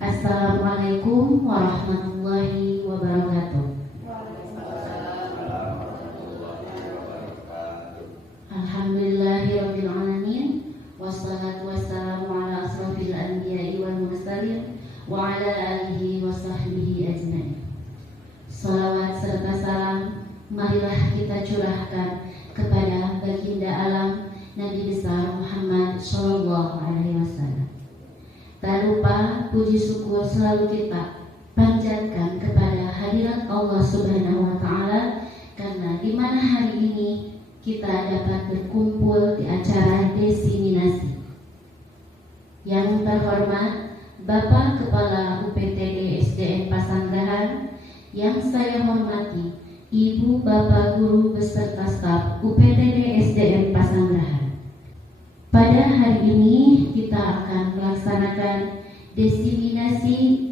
Assalamualaikum warahmatullahi wabarakatuh. Alhamdulillahirabbil alamin, wassalatu wassalamu ala asrofil anbiya'i wal mursalin wa ala alihi wa sahbihi ajmain. Salawat serta salam marilah kita curahkan kepada baginda alam Nabi besar Muhammad sallallahu alaihi wasallam. Tak lupa puji syukur selalu kita panjatkan kepada hadirat Allah Subhanahu wa Ta'ala, karena di mana hari ini kita dapat berkumpul di acara diseminasi. Yang terhormat Bapak Kepala UPTD SDN Pasanggerahan, yang saya hormati Ibu Bapak Guru beserta staf UPTD SDN Pasanggerahan. Pada hari ini kita akan melaksanakan diseminasi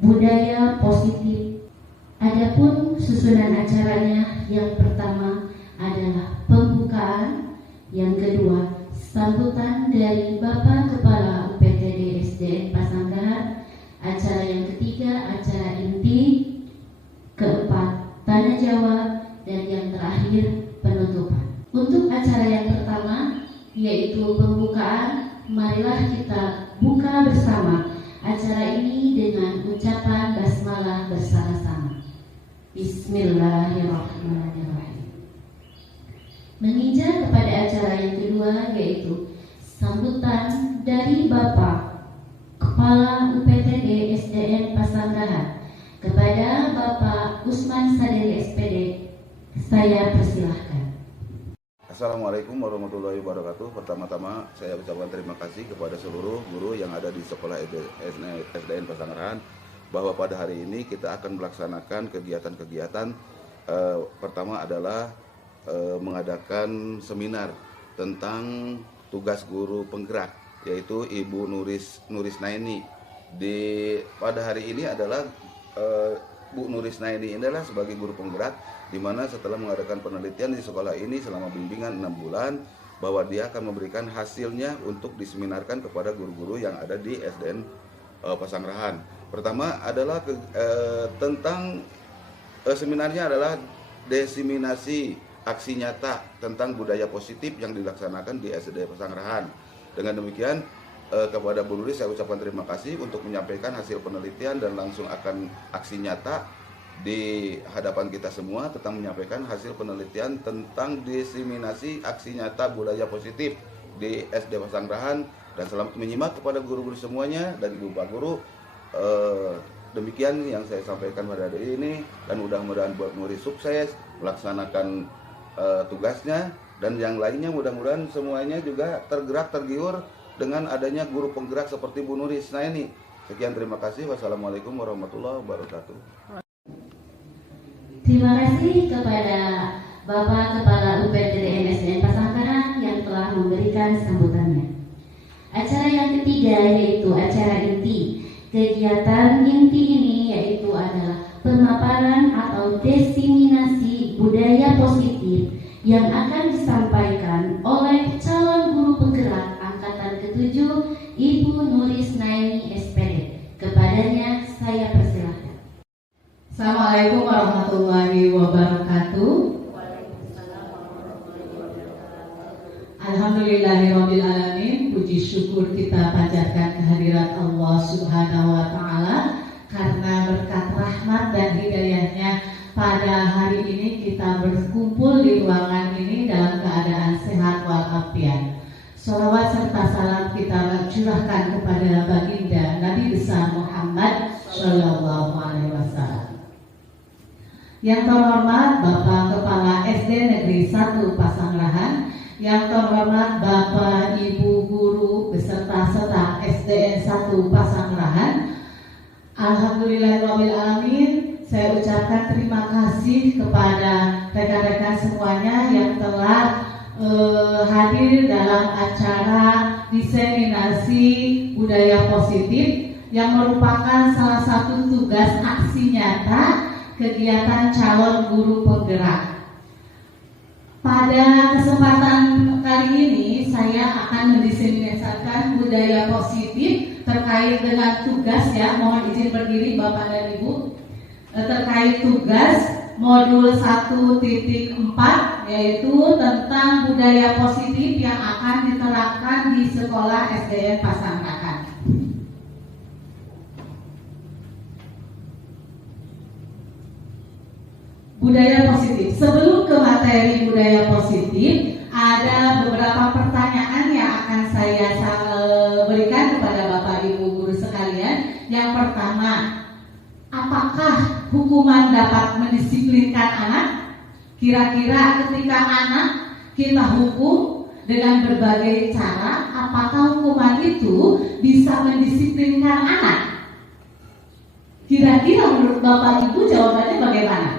budaya positif. Adapun susunan acaranya, yang pertama adalah pembukaan, yang kedua sambutan dari Bapak Kepala UPTD SDN Pasanggerahan, acara yang ketiga acara inti, keempat tanya jawab, dan yang terakhir penutupan. Untuk acara yang pertama, yaitu pembukaan, marilah kita buka bersama acara ini dengan ucapan basmalah bersama-sama. Bismillahirrahmanirrahim. Menginjak kepada acara yang kedua, yaitu sambutan dari Bapak Kepala UPTD SDN Pasanggerahan kepada Bapak Usman Saderi SPD. Saya persilahkan. Assalamualaikum warahmatullahi wabarakatuh. Pertama-tama saya ucapkan terima kasih kepada seluruh guru yang ada di sekolah SDN Pasanggerahan, bahwa pada hari ini kita akan melaksanakan kegiatan-kegiatan. Pertama adalah mengadakan seminar tentang tugas guru penggerak, yaitu Ibu Nurisnaini. Pada hari ini adalah Bu Nurisnaini adalah sebagai guru penggerak, di mana setelah mengadakan penelitian di sekolah ini selama bimbingan 6 bulan, bahwa dia akan memberikan hasilnya untuk diseminarkan kepada guru-guru yang ada di SDN Pasanggerahan. Pertama adalah tentang seminarnya adalah diseminasi aksi nyata tentang budaya positif yang dilaksanakan di SDN Pasanggerahan. Dengan demikian, kepada Bu Nuris saya ucapkan terima kasih untuk menyampaikan hasil penelitian dan langsung akan aksi nyata di hadapan kita semua tentang menyampaikan hasil penelitian tentang diseminasi aksi nyata budaya positif di SD Pasanggerahan. Dan selamat menyimak kepada guru-guru semuanya dan Ibu Pak Guru. Demikian yang saya sampaikan pada hari ini, dan mudah-mudahan buat Nuris sukses melaksanakan tugasnya, dan yang lainnya mudah-mudahan semuanya juga tergerak tergiur dengan adanya guru penggerak seperti Bu Nurisnaini. Sekian, terima kasih. Wassalamualaikum warahmatullahi wabarakatuh. Terima kasih kepada Bapak Kepala UPTD SDN Pasanggerahan yang telah memberikan sambutannya. Acara yang ketiga yaitu acara inti. Kegiatan inti ini yaitu adalah pemaparan atau diseminasi budaya positif yang akan disampaikan oleh calon guru penggerak angkatan ke-7, Ibu Nurisnaini SPD. Kepadanya saya persilahkan. Assalamualaikum warahmatullahi wabarakatuh. Alhamdulillahirabbil alamin. Puji syukur kita panjatkan kehadirat Allah Subhanahu wa Ta'ala, karena berkat rahmat dan hidayahnya pada hari ini kita berkumpul di ruangan ini dalam keadaan sehat walafiat. Sholawat serta salam kita curahkan kepada baginda Nabi besar Muhammad sallallahu alaihi wasallam. Yang terhormat Bapak Kepala SD Negeri 1 Pasanggerahan, yang terhormat Bapak Ibu Guru beserta staf SDN 1 Pasanggerahan, alhamdulillahirabbil alamin, saya ucapkan terima kasih kepada rekan-rekan semuanya yang telah hadir dalam acara diseminasi budaya positif yang merupakan salah satu tugas aksi nyata kegiatan calon guru penggerak. Pada kesempatan kali ini saya akan mendiseminasikan budaya positif terkait dengan tugas ya, mohon izin berdiri Bapak dan Ibu. Terkait tugas modul 1.4 yaitu tentang budaya positif yang akan diterapkan di sekolah SDN Pasanggerahan. Budaya positif. Sebelum ke materi budaya positif, ada beberapa pertanyaan yang akan saya berikan kepada Bapak Ibu guru sekalian. Yang pertama, apakah hukuman dapat mendisiplinkan anak? Kira-kira ketika anak kita hukum dengan berbagai cara, apakah hukuman itu bisa mendisiplinkan anak? Kira-kira menurut Bapak Ibu jawabannya bagaimana?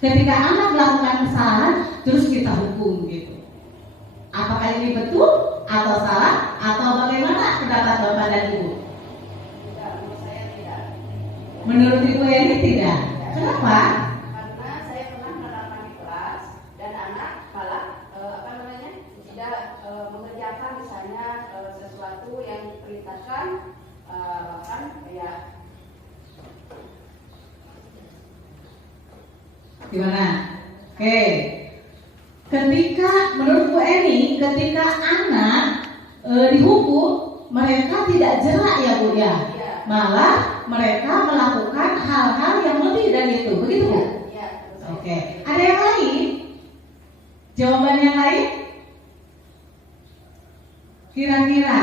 Ketika anak melakukan kesalahan, terus kita hukum gitu. Apakah ini betul atau salah atau bagaimana pendapat Bapak dan Ibu? Tidak, menurut saya tidak. Menurut Ibu ini tidak. Kenapa? Karena saya pernah menerapkan di kelas dan anak malah tidak mengerjakan misalnya sesuatu yang diperintahkan bahkan ya. Gimana? Oke. Ketika menurut Bu Eni, ketika anak dihukum, mereka tidak jerak ya Bu ya. Malah mereka melakukan hal-hal yang lebih dari itu, begitu Bu? Iya. Oke. Ada yang lain? Jawaban yang lain? Kira-kira?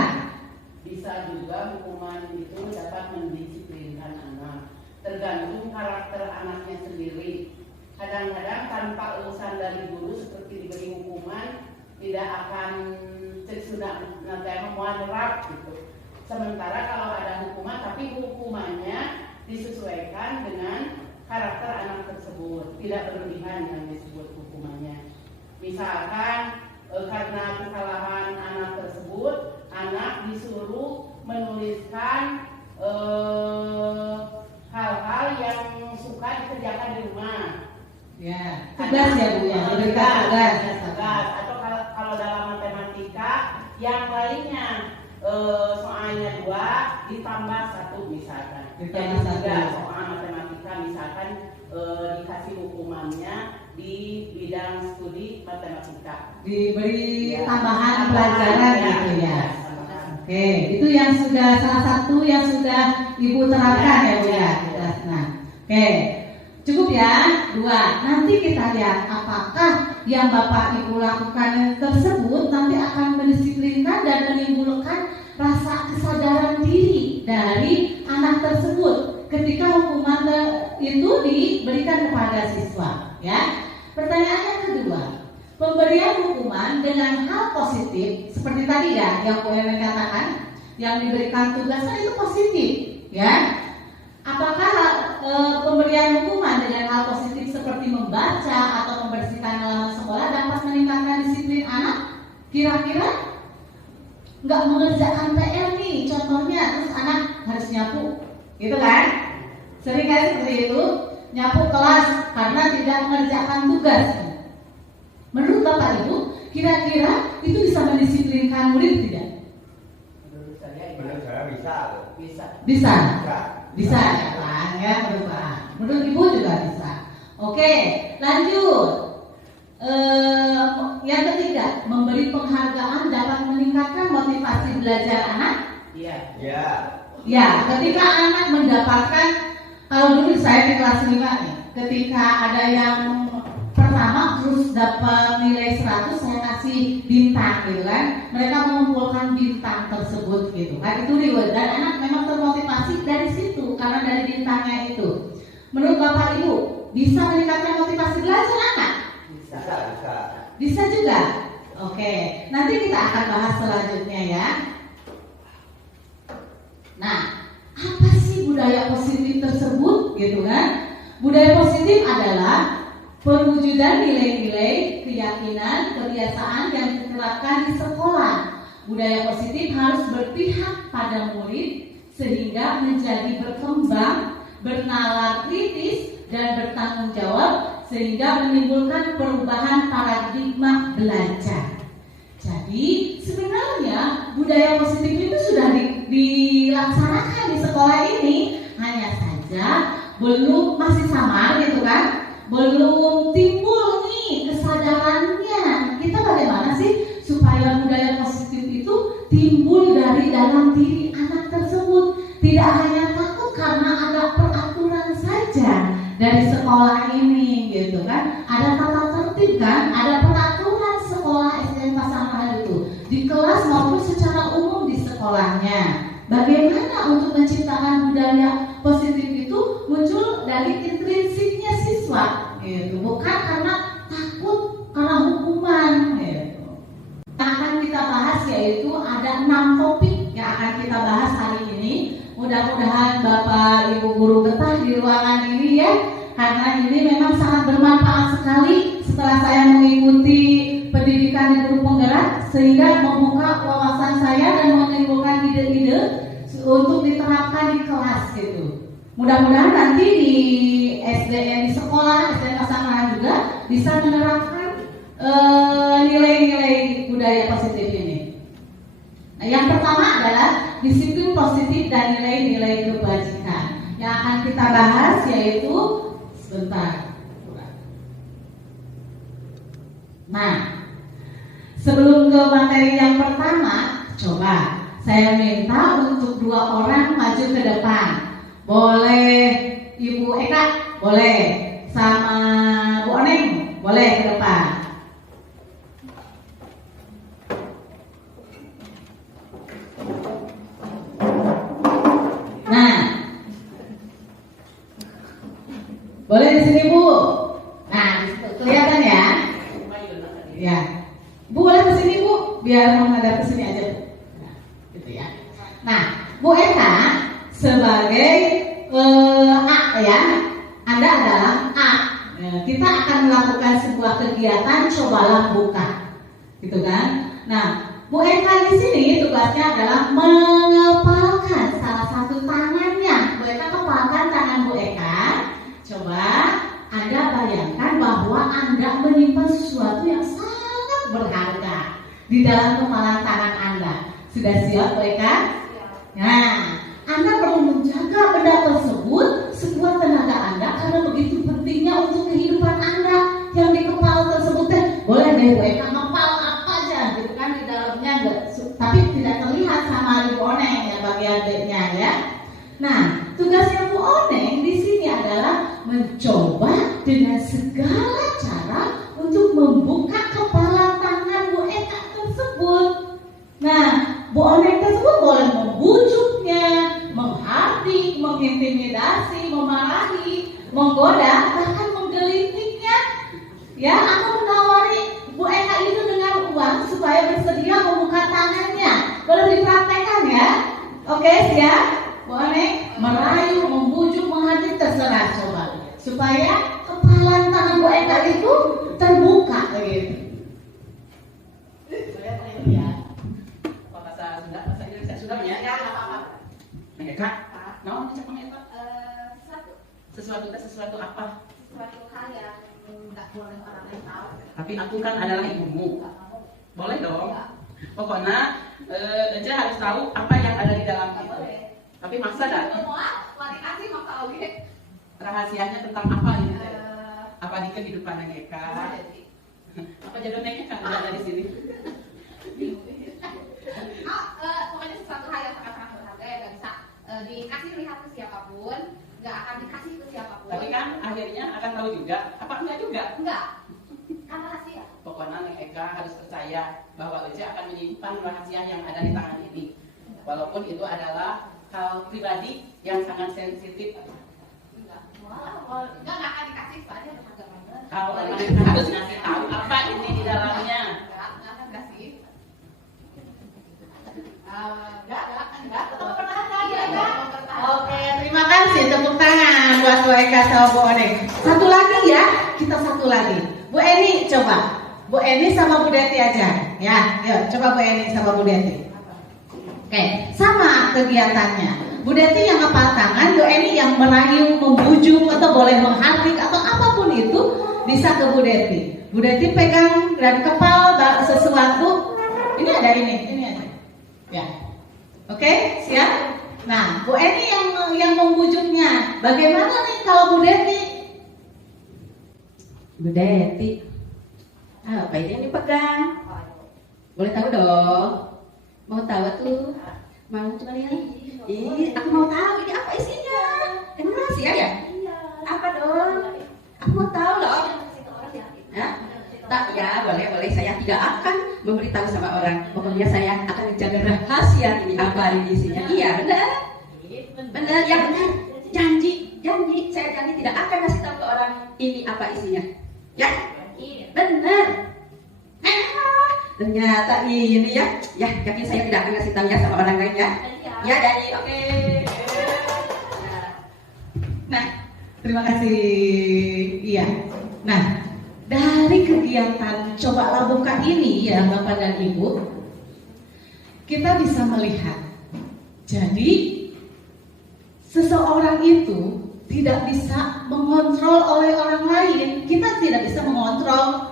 Bisa juga hukuman itu dapat mendisiplinkan anak, tergantung karakter anaknya sendiri. Kadang-kadang tanpa urusan dari guru seperti diberi hukuman tidak akan sudah menerap gitu. Sementara kalau ada hukuman tapi hukumannya disesuaikan dengan karakter anak tersebut, tidak berlebihan yang disebut hukumannya. Misalkan karena kesalahan anak tersebut, anak disuruh menuliskan hal-hal yang suka dikerjakan di rumah. Ya, tugas ya Bu ya, diberikan tugas. Atau kalau dalam matematika yang lainnya soalnya 2 ditambah 1 misalkan. Ditambah 1. Soal matematika misalkan dikasih hukumannya di bidang studi matematika. Diberi Ya, tambahan pelajaran gitu ya. Oke, itu yang sudah salah satu yang sudah Ibu terapkan ya Bu ya. Nah, oke. Cukup ya, 2. Nanti kita lihat apakah yang Bapak Ibu lakukan tersebut nanti akan mendisiplinkan dan menimbulkan rasa kesadaran diri dari anak tersebut ketika hukuman itu diberikan kepada siswa. Ya. Pertanyaan yang kedua, pemberian hukuman dengan hal positif seperti tadi ya yang Bu Ellen katakan, yang diberikan tugasnya itu positif, ya. Apakah pemberian hukuman dengan hal positif seperti membaca atau membersihkan halaman sekolah dapat meningkatkan disiplin anak? Kira-kira nggak mengerjakan PR nih, contohnya terus anak harus nyapu, gitu kan? Sering kali seperti itu, nyapu kelas karena tidak mengerjakan tugas. Menurut Bapak Ibu, kira-kira itu bisa mendisiplinkan murid tidak? Menurut saya Bisa. Bisa. Bisa ya Pak, ya menurut Pak. Menurut Ibu juga bisa. Oke, lanjut. Yang ketiga, memberi penghargaan dapat meningkatkan motivasi belajar anak. iya. Ya, ketika anak mendapatkan, kalau dulu saya di kelas 5 nih, ketika ada yang pertama terus dapat nilai 100, saya kasih bintang gitu kan. Mereka mengumpulkan bintang tersebut gitu kan. Itu reward dan anak memang termotivasi dari situ karena dari bintangnya itu. Menurut Bapak Ibu, bisa meningkatkan motivasi belajar anak? Bisa juga. Oke, nanti kita akan bahas selanjutnya ya. Nah, apa sih budaya positif tersebut gitu kan? Budaya positif adalah perwujudan nilai-nilai, keyakinan, kebiasaan yang diterapkan di sekolah. Budaya positif harus berpihak pada murid sehingga menjadi berkembang, bernalar kritis, dan bertanggung jawab sehingga menimbulkan perubahan paradigma belajar. Jadi sebenarnya budaya positif itu sudah dilaksanakan di sekolah ini, hanya saja belum, masih samar gitu kan, belum timbul nih kesadarannya. Kita bagaimana sih supaya budaya positif itu timbul dari dalam diri anak tersebut, tidak hanya takut karena ada peraturan saja dari sekolah ini gitu kan, ada tata tertib kan, ada peraturan sekolah SDN Pasangan itu di kelas maupun secara umum di sekolahnya. Bagaimana untuk menciptakan budaya positif itu muncul dari intrinsiknya siswa gitu, bukan karena takut karena hukuman gitu. Yang akan kita bahas yaitu ada 6 topik yang akan kita bahas hari ini. Mudah-mudahan Bapak Ibu guru betah di ruangan ini ya, karena ini memang sangat bermanfaat sekali setelah saya mengikuti pendidikan di guru penggerak, sehingga membuka wawasan saya dan menimbulkan ide-ide untuk diterapkan di kelas gitu. Mudah-mudahan nanti di SDN, di sekolah SDN Pasangan juga bisa menerapkan nilai-nilai budaya positif ini. Nah, yang pertama adalah disiplin positif dan nilai-nilai kebajikan. Yang akan kita bahas yaitu sebentar. Nah, sebelum ke materi yang pertama, coba saya minta untuk 2 orang maju ke depan. Boleh Ibu Eka, boleh, sama Bu Oneng, boleh ke depan. Nah, boleh di sini Bu. Nah, kelihatan ya? Ya, Bu boleh ke sini Bu, biar menghadap ke sini aja Bu. Nah, gitu ya. Nah, Bu Eka sebagai A ya, Anda adalah A. Kita akan melakukan sebuah kegiatan, cobalah buka, gitu kan? Nah, Bu Eka di sini tugasnya adalah mengepalkan salah satu tangannya. Bu Eka kepalkan tangan Bu Eka. Coba Anda bayangkan bahwa Anda menyimpan sesuatu yang sangat berharga di dalam kepalan tangan Anda. Sudah siap Bu Eka? Nah, Anda perlu menjaga benda tersebut sekuat tenaga Anda, karena begitu pentingnya untuk kehidupan Anda. Yang dikepal tersebut boleh deh Bu Eka ngepal apa aja gitu kan, di dalamnya enggak, tapi tidak terlihat sama Ibu Oneng ya, bagi adiknya ya. Nah, tugasnya Bu Oneng di sini adalah mencoba dengan segala cara untuk membuka kepala tangan Bu Eka tersebut. Nah, Bu Oneng tersebut boleh membujuknya, menghardik, mengintimidasi, memarahi, menggoda, bahkan menggelitiknya. Ya, atau menawari Bu Eka itu dengan uang supaya bersedia membuka tangannya. Boleh dipraktekkan ya? Oke, siap? Bu Oneng merayu, membujuk, menghardik, terserah coba. Supaya kepalan tangan Bu Eka itu terbuka begitu. Sesuatu apa? Suatu hal yang nggak boleh orang lain tahu. Tapi aku kan adalah ibumu. Boleh dong. Pokoknya Ece harus tahu apa yang ada di dalam itu. Tapi maksa dah. Kualifikasi maksa oke. Rahasianya tentang apa ini? Apa di kehidupan Eka? Apa jodohnya Eka kan ada di sini? Pokoknya sesuatu hal yang sangat berharga yang nggak bisa dikasih lihat ke siapapun, nggak akan dikasih ke siapapun. Tapi kan akhirnya akan tahu juga. Apa enggak juga? Enggak. Kan rahasia. Pokoknya Eka harus percaya bahwa Ece akan menyimpan rahasia yang ada di tangan ini. Walaupun itu adalah hal pribadi yang sangat sensitif. Wow, enggak akan dikasih soalnya berharga banget. Kalau Eka harus ngasih tahu apa ini di dalamnya. Enggak akan kasih. Enggak, tetap bertahan ya. Oke, terima kasih, tepuk tangan buat Bu Eka sama Bu Oneng. Satu lagi ya, kita satu lagi. Bu Eni coba, Bu Eni sama Bu Deti aja, ya. Yuk, coba Bu Eni sama Bu Deti. Oke, sama kegiatannya. Bu Deti yang ngepal tangan, Bu Eni yang merayu, membujuk, atau boleh menghardik atau apapun itu bisa ke Bu Deti. Bu Deti pegang dan kepal sesuatu. Ini ada ini ada. Ya. Oke, siap? Nah, Bu Eni yang membujuknya. Bagaimana nih kalau Bu Deti? Bu Deti, apa ini yang dipegang? Boleh tahu dong? Mau tahu tuh? Mau coba lihat? Ih, aku mau tahu ini apa isinya. Ini rahasia ya? Apa dong? Aku mau tahu loh. Hah? Tak ya, boleh. Saya tidak akan memberitahu sama orang. Pokoknya saya akan menjaga rahasia ini apa ini isinya. Iya, benar. Benar, ya benar. Janji. Saya janji tidak akan kasih tahu ke orang ini apa isinya. Ya, benar. Ternyata ini ya. Ya, yakin saya tidak akan kasih tahu ya sama orang lain ya. Ya, janji. Oke. Nah, terima kasih. Iya. Nah, dari kegiatan cobalah buka ini ya Bapak dan Ibu, kita bisa melihat. Jadi seseorang itu tidak bisa mengontrol oleh orang lain. Kita tidak bisa mengontrol.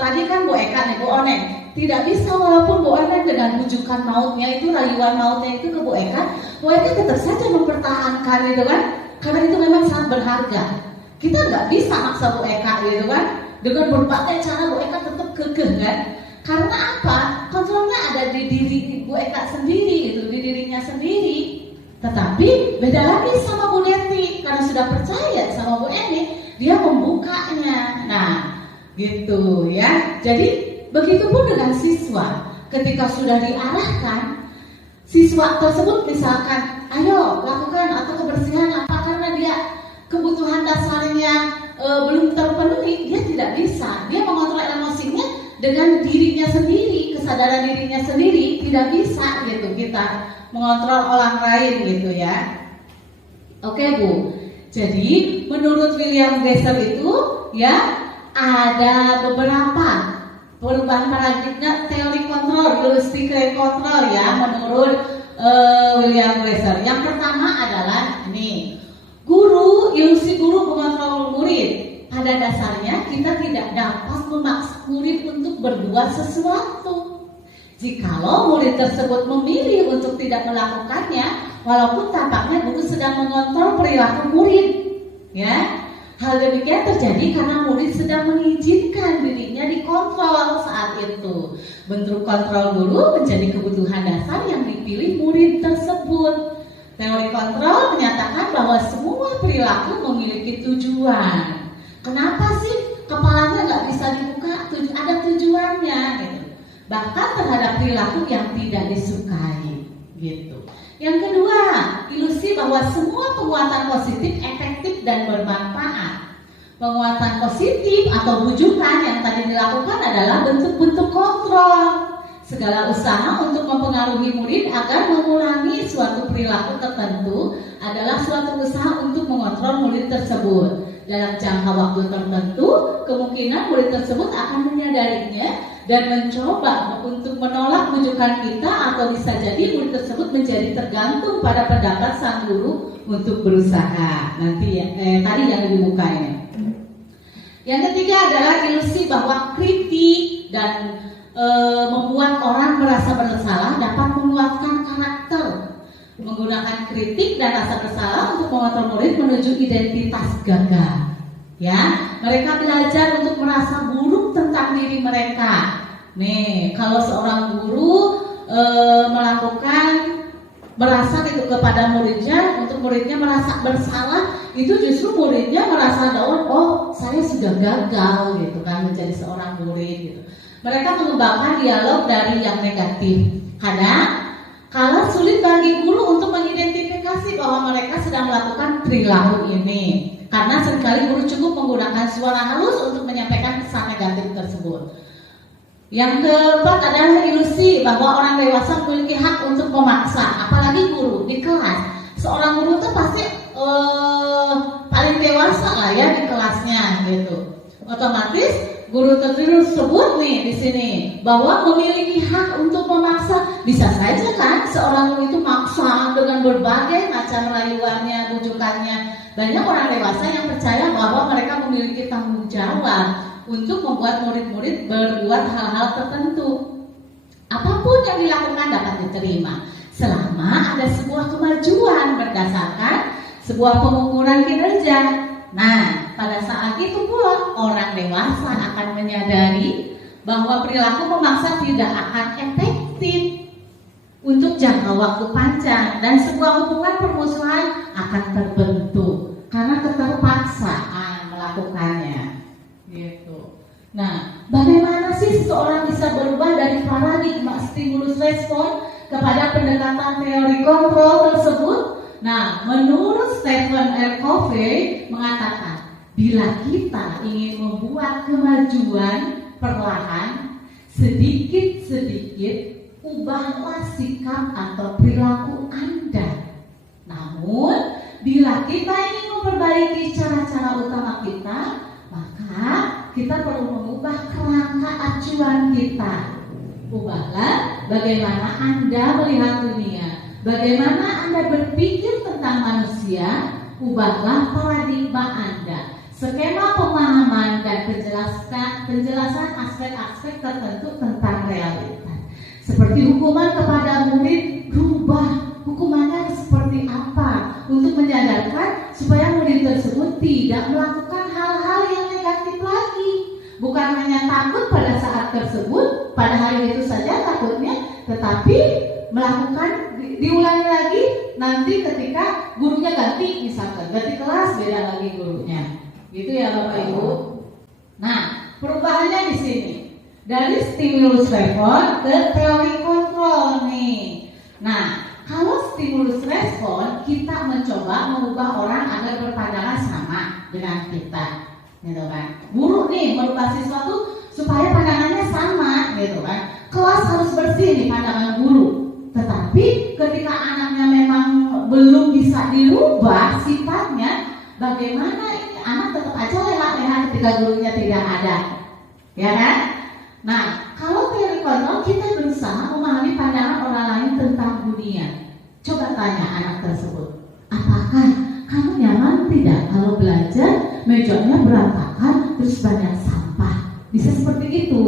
Tadi kan Bu Eka nih, Bu Onen tidak bisa, walaupun Bu Onen dengan bujukan mautnya itu, rayuan mautnya itu ke Bu Eka tetap saja mempertahankan itu kan, karena itu memang sangat berharga. Kita nggak bisa maksa Bu Eka gitu kan, dengan berbagai cara Bu Eka tetap kekeh kan. Karena apa? Kontrolnya ada di diri Bu Eka sendiri gitu, di dirinya sendiri. Tetapi beda lagi sama Bu Deti, karena sudah percaya sama Bu Eni, dia membukanya. Nah, gitu ya. Jadi begitupun dengan siswa, ketika sudah diarahkan, siswa tersebut misalkan, ayo lakukan atau kebersihan apa, karena dia kebutuhan dasarnya belum terpenuhi, dia tidak bisa. Dia mengontrol emosinya dengan dirinya sendiri, kesadaran dirinya sendiri, tidak bisa gitu kita mengontrol orang lain gitu ya. Oke Bu, jadi menurut William Glasser itu ya ada beberapa perubahan paradigma teori kontrol, heuristic kontrol ya menurut William Glasser. Yang pertama adalah ini, ilusi guru mengontrol murid. Pada dasarnya kita tidak dapat memaksa murid untuk berbuat sesuatu. Jikalau murid tersebut memilih untuk tidak melakukannya, walaupun tampaknya guru sedang mengontrol perilaku murid, ya. Hal demikian terjadi karena murid sedang mengizinkan dirinya dikontrol saat itu. Bentuk kontrol guru menjadi kebutuhan dasar yang dipilih murid tersebut. Teori kontrol menyatakan bahwa semua perilaku memiliki tujuan. Kenapa sih kepalanya nggak bisa dibuka? Ada tujuannya, gitu. Bahkan terhadap perilaku yang tidak disukai, gitu. Yang kedua, ilusi bahwa semua penguatan positif efektif dan bermanfaat. Penguatan positif atau bujukan yang tadi dilakukan adalah bentuk-bentuk kontrol. Segala usaha untuk mempengaruhi murid agar mengulangi suatu perilaku tertentu adalah suatu usaha untuk mengontrol murid tersebut. Dalam jangka waktu tertentu, kemungkinan murid tersebut akan menyadarinya dan mencoba untuk menolak bujukan kita, atau bisa jadi murid tersebut menjadi tergantung pada pendapat sang guru untuk berusaha. Nanti tadi yang dibuka ini. Yang ketiga adalah ilusi bahwa kritik dan membuat orang merasa bersalah dapat menguatkan karakter. Menggunakan kritik dan rasa bersalah untuk mengontrol murid menuju identitas gagal. Ya, mereka belajar untuk merasa buruk tentang diri mereka. Nih, kalau seorang guru melakukan merasa gitu kepada muridnya, untuk muridnya merasa bersalah, itu justru muridnya merasa down, oh saya sudah gagal gitu kan menjadi seorang murid gitu. Mereka mengembangkan dialog dari yang negatif. Kadang kala sulit bagi guru untuk mengidentifikasi bahwa mereka sedang melakukan perilaku ini, karena seringkali guru cukup menggunakan suara halus untuk menyampaikan pesan negatif tersebut. Yang keempat adalah ilusi bahwa orang dewasa memiliki hak untuk memaksa, apalagi guru di kelas. Seorang guru itu pasti paling dewasa lah ya di kelasnya gitu. Otomatis guru tersebut nih di sini bahwa memiliki hak untuk memaksa. Bisa saja kan seorang guru itu maksa dengan berbagai macam rayuannya, bujukannya. Banyak orang dewasa yang percaya bahwa mereka memiliki tanggung jawab untuk membuat murid-murid berbuat hal-hal tertentu. Apapun yang dilakukan dapat diterima. selama ada sebuah kemajuan berdasarkan sebuah pengukuran kinerja. Nah, pada saat itu pula orang dewasa akan menyadari bahwa perilaku memaksa tidak akan efektif untuk jangka waktu panjang dan sebuah hubungan permusuhan akan terbentuk karena keterpaksaan melakukannya. Gitu. Nah, bagaimana sih seseorang bisa berubah dari paradigma stimulus respon kepada pendekatan teori kontrol tersebut? Nah, menurut Stephen R. Covey mengatakan, bila kita ingin membuat kemajuan perlahan, sedikit-sedikit ubahlah sikap atau perilaku Anda. Namun, bila kita ingin memperbaiki cara-cara utama kita, maka kita perlu mengubah kerangka acuan kita. Ubahlah bagaimana Anda melihat dunia, bagaimana Anda berpikir tentang manusia. Ubahlah paradigma Anda, skema pemahaman dan penjelasan aspek-aspek tertentu tentang realitas. Seperti hukuman kepada murid, rubah hukumannya seperti apa untuk menyadarkan supaya murid tersebut tidak melakukan hal-hal yang negatif lagi. Bukan hanya takut pada saat tersebut, pada hari itu saja takutnya, tetapi melakukan diulangi lagi nanti ketika gurunya ganti, misalkan ganti kelas, beda lagi gurunya. Gitu ya Bapak Ibu. Nah, perubahannya di sini dari stimulus respon ke teori kontrol nih. Nah, kalau stimulus respon kita mencoba mengubah orang agar berpandangan sama dengan kita, gitu kan. Guru nih merubah sesuatu supaya pandangannya sama, gitu kan. Kelas harus bersih nih pandangan guru. Tetapi ketika anaknya memang belum bisa dirubah sifatnya, bagaimana ini anak tetap aja leha-leha ketika gurunya tidak ada, ya kan? Nah, kalau teori kontrol kita berusaha memahami pandangan orang lain tentang dunia. Coba tanya anak tersebut, apakah kamu nyaman tidak kalau belajar mejanya berantakan terus banyak sampah? Bisa seperti itu,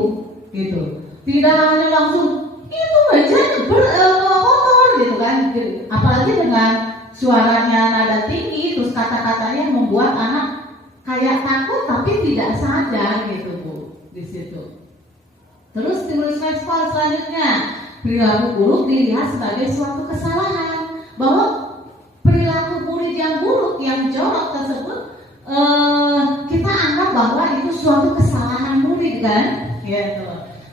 gitu. Tidak hanya langsung itu meja kotor, gitu kan? Apalagi dengan suaranya nada tinggi, terus kata-katanya membuat anak kayak takut tapi tidak sadar, gitu Bu, di situ. Terus stimulus respon selanjutnya, perilaku buruk dilihat sebagai suatu kesalahan, bahwa perilaku murid yang buruk, yang jorok tersebut kita anggap bahwa itu suatu kesalahan murid kan, gitu.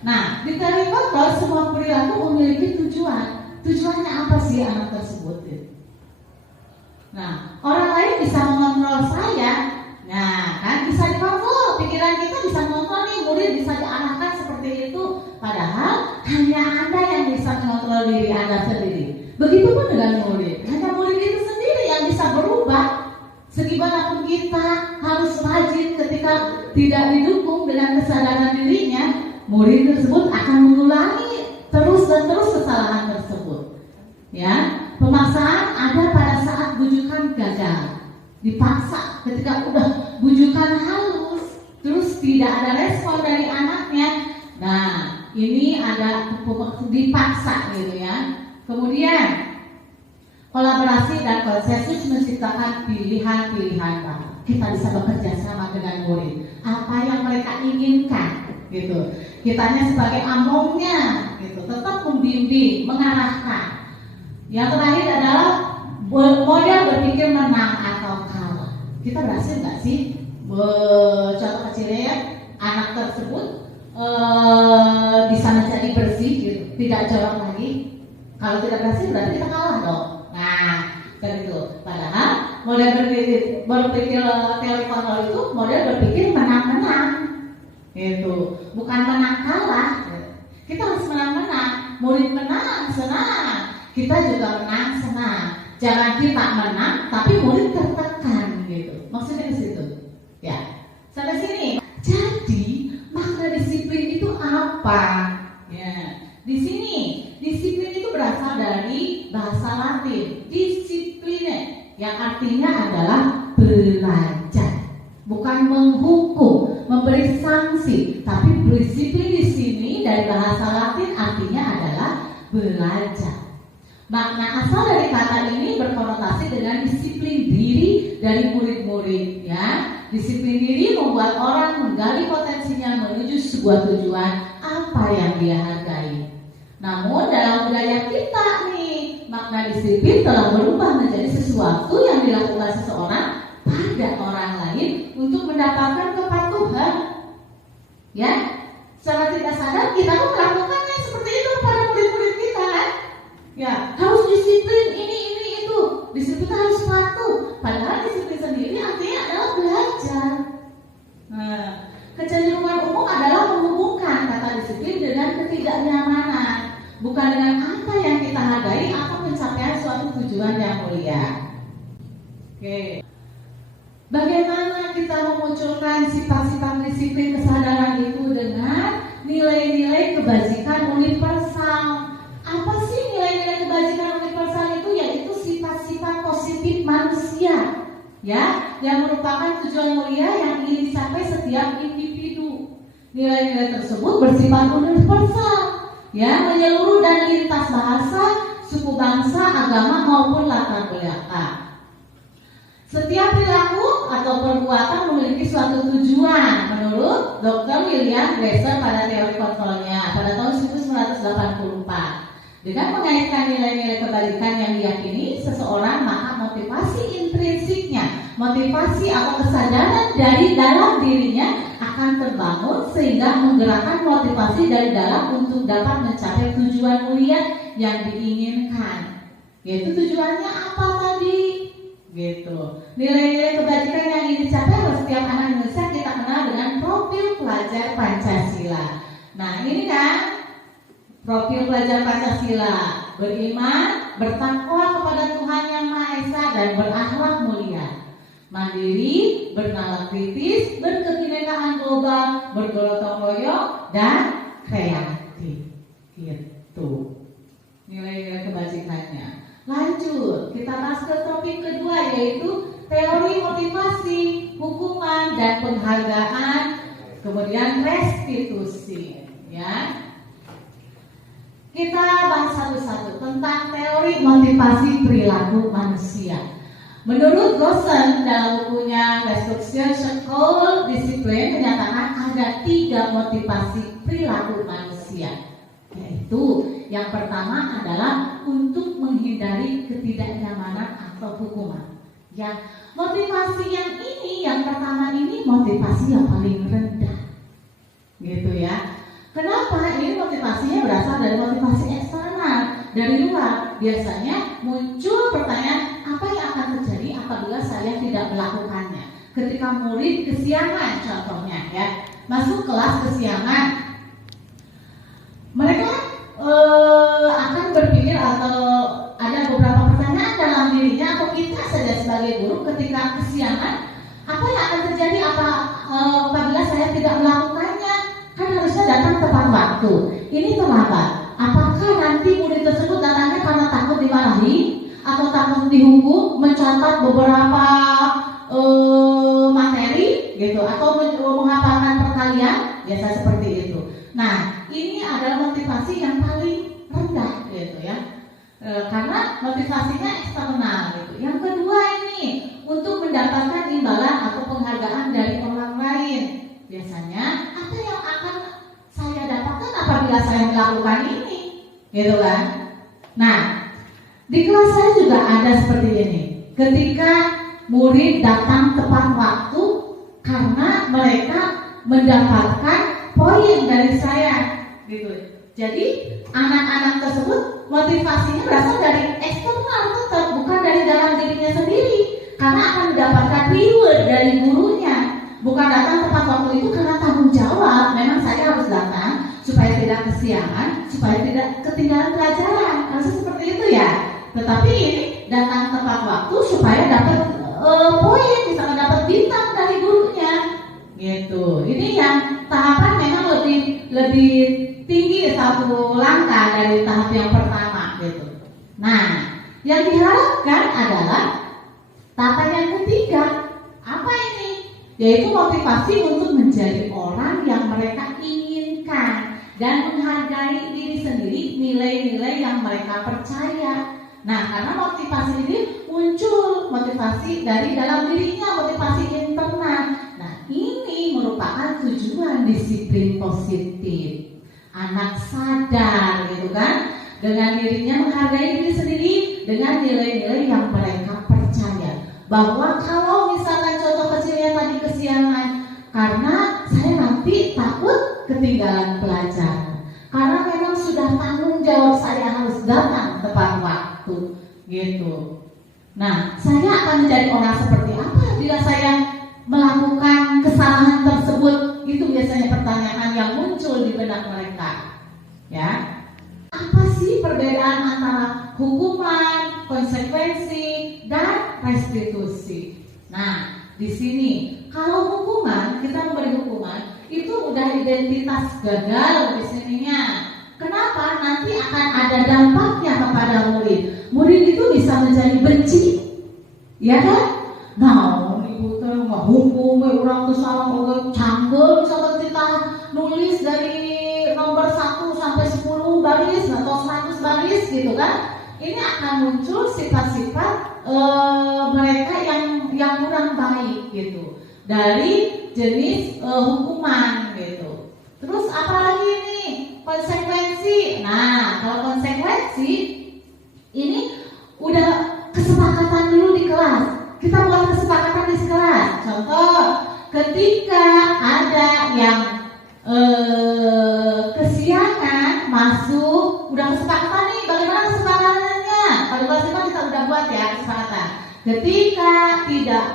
Nah, di teori kontrol semua perilaku memiliki tujuan. Tujuannya apa sih anak tersebut? Nah, orang lain bisa mengontrol saya. Nah, kan bisa dikontrol. Pikiran kita bisa mengontrol nih, murid bisa diarahkan seperti itu. Padahal hanya Anda yang bisa mengontrol diri Anda sendiri. Begitupun dengan murid. Hanya murid itu sendiri yang bisa berubah. Segimanapun kita harus rajin ketika tidak didukung dengan kesadaran dirinya, murid tersebut akan mengulangi terus dan terus kesalahan tersebut. Ya, pemaksaan ada pada saat bujukan gagal. Dipaksa ketika udah bujukan halus, terus tidak ada respon dari anaknya. Nah, ini ada dipaksa gitu ya. Kemudian kolaborasi dan konsensus menciptakan pilihan-pilihan baru. Kita bisa bekerja sama dengan murid. Apa yang mereka inginkan, gitu. Kitanya sebagai amongnya, gitu, tetap membimbing, mengarahkan. Yang terakhir adalah model berpikir menang atau kalah. Kita berhasil nggak sih? Contoh kecilnya ya, anak tersebut bisa menjadi bersih, gitu, tidak jorok lagi. Kalau tidak berhasil berarti kita kalah dong. Nah, kan itu. Padahal model berpikir teori kontrol itu model berpikir menang-menang. Itu bukan menang kalah. Kita harus menang-menang. Murid menang senang, kita juga menang senang. Jangan kita menang tapi murid tertekan, gitu. Maksudnya di situ. Ya, sampai sini. Jadi makna disiplin itu apa? Ya, di sini disiplin itu berasal dari bahasa Latin discipline, yang artinya adalah belajar, bukan menghukum, memberi sanksi, tapi disiplin di sini dari bahasa Latin artinya adalah belajar. Makna asal dari kata ini berkonotasi dengan disiplin diri dari murid-murid, ya. Disiplin diri membuat orang menggali potensinya menuju sebuah tujuan apa yang dia hargai. Namun dalam budaya kita nih, makna disiplin telah berubah menjadi sesuatu yang dilakukan seseorang pada orang lain untuk mendapatkan kepatuhan. Ya, secara tidak sadar kita pun melakukannya seperti itu pada murid-murid kita kan. Ya, harus disiplin ini itu. Disiplin harus patuh. Padahal disiplin sendiri artinya adalah belajar. Nah, kecenderungan umum adalah menghubungkan kata disiplin dengan ketidaknyamanan, bukan dengan apa yang kita hargai atau pencapaian suatu tujuan yang mulia. Oke. Bagaimana kita memunculkan sifat-sifat disiplin kesadaran itu dengan nilai-nilai kebajikan universal? Apa sih nilai-nilai kebajikan universal itu? Yaitu sifat-sifat positif manusia, ya, yang merupakan tujuan mulia yang ingin dicapai setiap individu. Nilai-nilai tersebut bersifat universal, ya, menyeluruh dan lintas bahasa, suku bangsa, agama maupun latar belakang. Setiap perilaku atau perbuatan memiliki suatu tujuan menurut Dr. William Glasser pada teori kontrolnya pada tahun 1984. Dengan mengaitkan nilai-nilai kebajikan yang diyakini seseorang, maka motivasi intrinsiknya, motivasi atau kesadaran dari dalam dirinya akan terbangun sehingga menggerakkan motivasi dari dalam untuk dapat mencapai tujuan mulia yang diinginkan. Yaitu tujuannya apa tadi? Gitu. Nilai-nilai kebajikan yang ingin dicapai oleh setiap anak Indonesia kita kenal dengan profil pelajar Pancasila. Nah, ini kan profil pelajar Pancasila: beriman, bertakwa kepada Tuhan Yang Maha Esa dan berakhlak mulia, mandiri, bernalar kritis, berkebinekaan global, bergotong royong dan kreatif. Gitu. Nilai-nilai kebajikannya. Lanjut, kita bahas ke topik kedua, yaitu teori motivasi, hukuman dan penghargaan, kemudian restitusi. Ya, kita bahas satu-satu tentang teori motivasi perilaku manusia. Menurut Gossen dalam bukunya Destruction School Discipline menyatakan ada 3 motivasi perilaku manusia. Yaitu yang pertama adalah untuk menghindari ketidaknyamanan atau hukuman. Ya, motivasi yang ini, yang pertama ini motivasi yang paling rendah, gitu ya. Kenapa? Ini motivasinya berasal dari motivasi eksternal, dari luar. Biasanya muncul pertanyaan, apa yang akan terjadi apabila saya tidak melakukannya? Ketika murid kesiangan, contohnya ya, masuk kelas kesiangan, mereka akan berpikir atau ada beberapa pertanyaan dalam dirinya atau kita saja sebagai guru ketika kesiangan, apa yang akan terjadi apabila saya tidak melakukannya? Kan harusnya datang tepat waktu. Ini terlambat. Apakah nanti murid tersebut datangnya karena takut dimarahi atau takut dihukum, mencatat beberapa materi gitu, atau menghafalkan perkalian? Biasa seperti itu. Nah, ini adalah motivasi yang paling rendah gitu ya, karena motivasinya eksternal gitu. Yang kedua ini untuk mendapatkan imbalan atau penghargaan dari orang lain. Biasanya apa yang akan saya dapatkan apabila saya melakukan ini, gitu kan? Nah, di kelas saya juga ada seperti ini. Ketika murid datang tepat waktu karena mereka mendapatkan poin dari saya, gitu. Jadi anak-anak tersebut motivasinya berasal dari eksternal tetap, bukan dari dalam dirinya sendiri, karena akan mendapatkan reward dari gurunya. Bukan datang tepat waktu itu karena tanggung jawab. Memang saya harus datang supaya tidak kesiangan, supaya tidak ketinggalan pelajaran. Harusnya seperti itu ya. Tetapi ini datang tepat waktu supaya dapat poin, misalnya dapat bintang dari gurunya. Gitu. Ini yang tahapan memang lebih tinggi satu langkah dari tahap yang pertama gitu. Nah, yang diharapkan adalah tahapan yang ketiga. Apa ini? Yaitu motivasi untuk menjadi orang yang mereka inginkan dan menghargai diri sendiri, nilai-nilai yang mereka percaya. Nah, karena motivasi ini muncul motivasi dari dalam dirinya, motivasi internal. Nah, ini merupakan tujuan disiplin positif. Anak sadar gitu kan, dengan dirinya menghargai diri sendiri dengan nilai-nilai yang mereka percaya. Bahwa kalau misalkan contoh kecilnya tadi kesiangan, karena saya nanti takut ketinggalan pelajaran. Karena memang sudah tanggung jawab saya harus datang tepat waktu, gitu. Nah, saya akan menjadi orang seperti apa bila saya melakukan kesalahan tersebut? Itu biasanya pertanyaan yang muncul di benak mereka. Ya, apa sih perbedaan antara hukuman, konsekuensi, dan restitusi? Nah, di sini kalau hukuman, kita memberi hukuman itu udah identitas gagal di sininya. Kenapa? Nanti akan ada dampaknya kepada murid. Murid itu bisa menjadi benci, ya kan? Nah, ibu tuh nggak hukum, orang tuh salah orang canggul, misalkan kita nulis dari nomor 1 sampai 10 baris atau 100 baris gitu kan? Ini akan muncul sifat-sifat mereka yang kurang baik gitu dari jenis hukuman gitu. Terus apalagi nih konsekuensi. Nah, kalau konsekuensi ini udah kesepakatan dulu di kelas. Kita buat kesepakatan di kelas. Contoh, ketika ada yang kesiangan masuk, udah kesepakatan nih. Bagaimana kesepakatannya? Kalau kelas 5 kita udah buat ya kesepakatan. Ketika tidak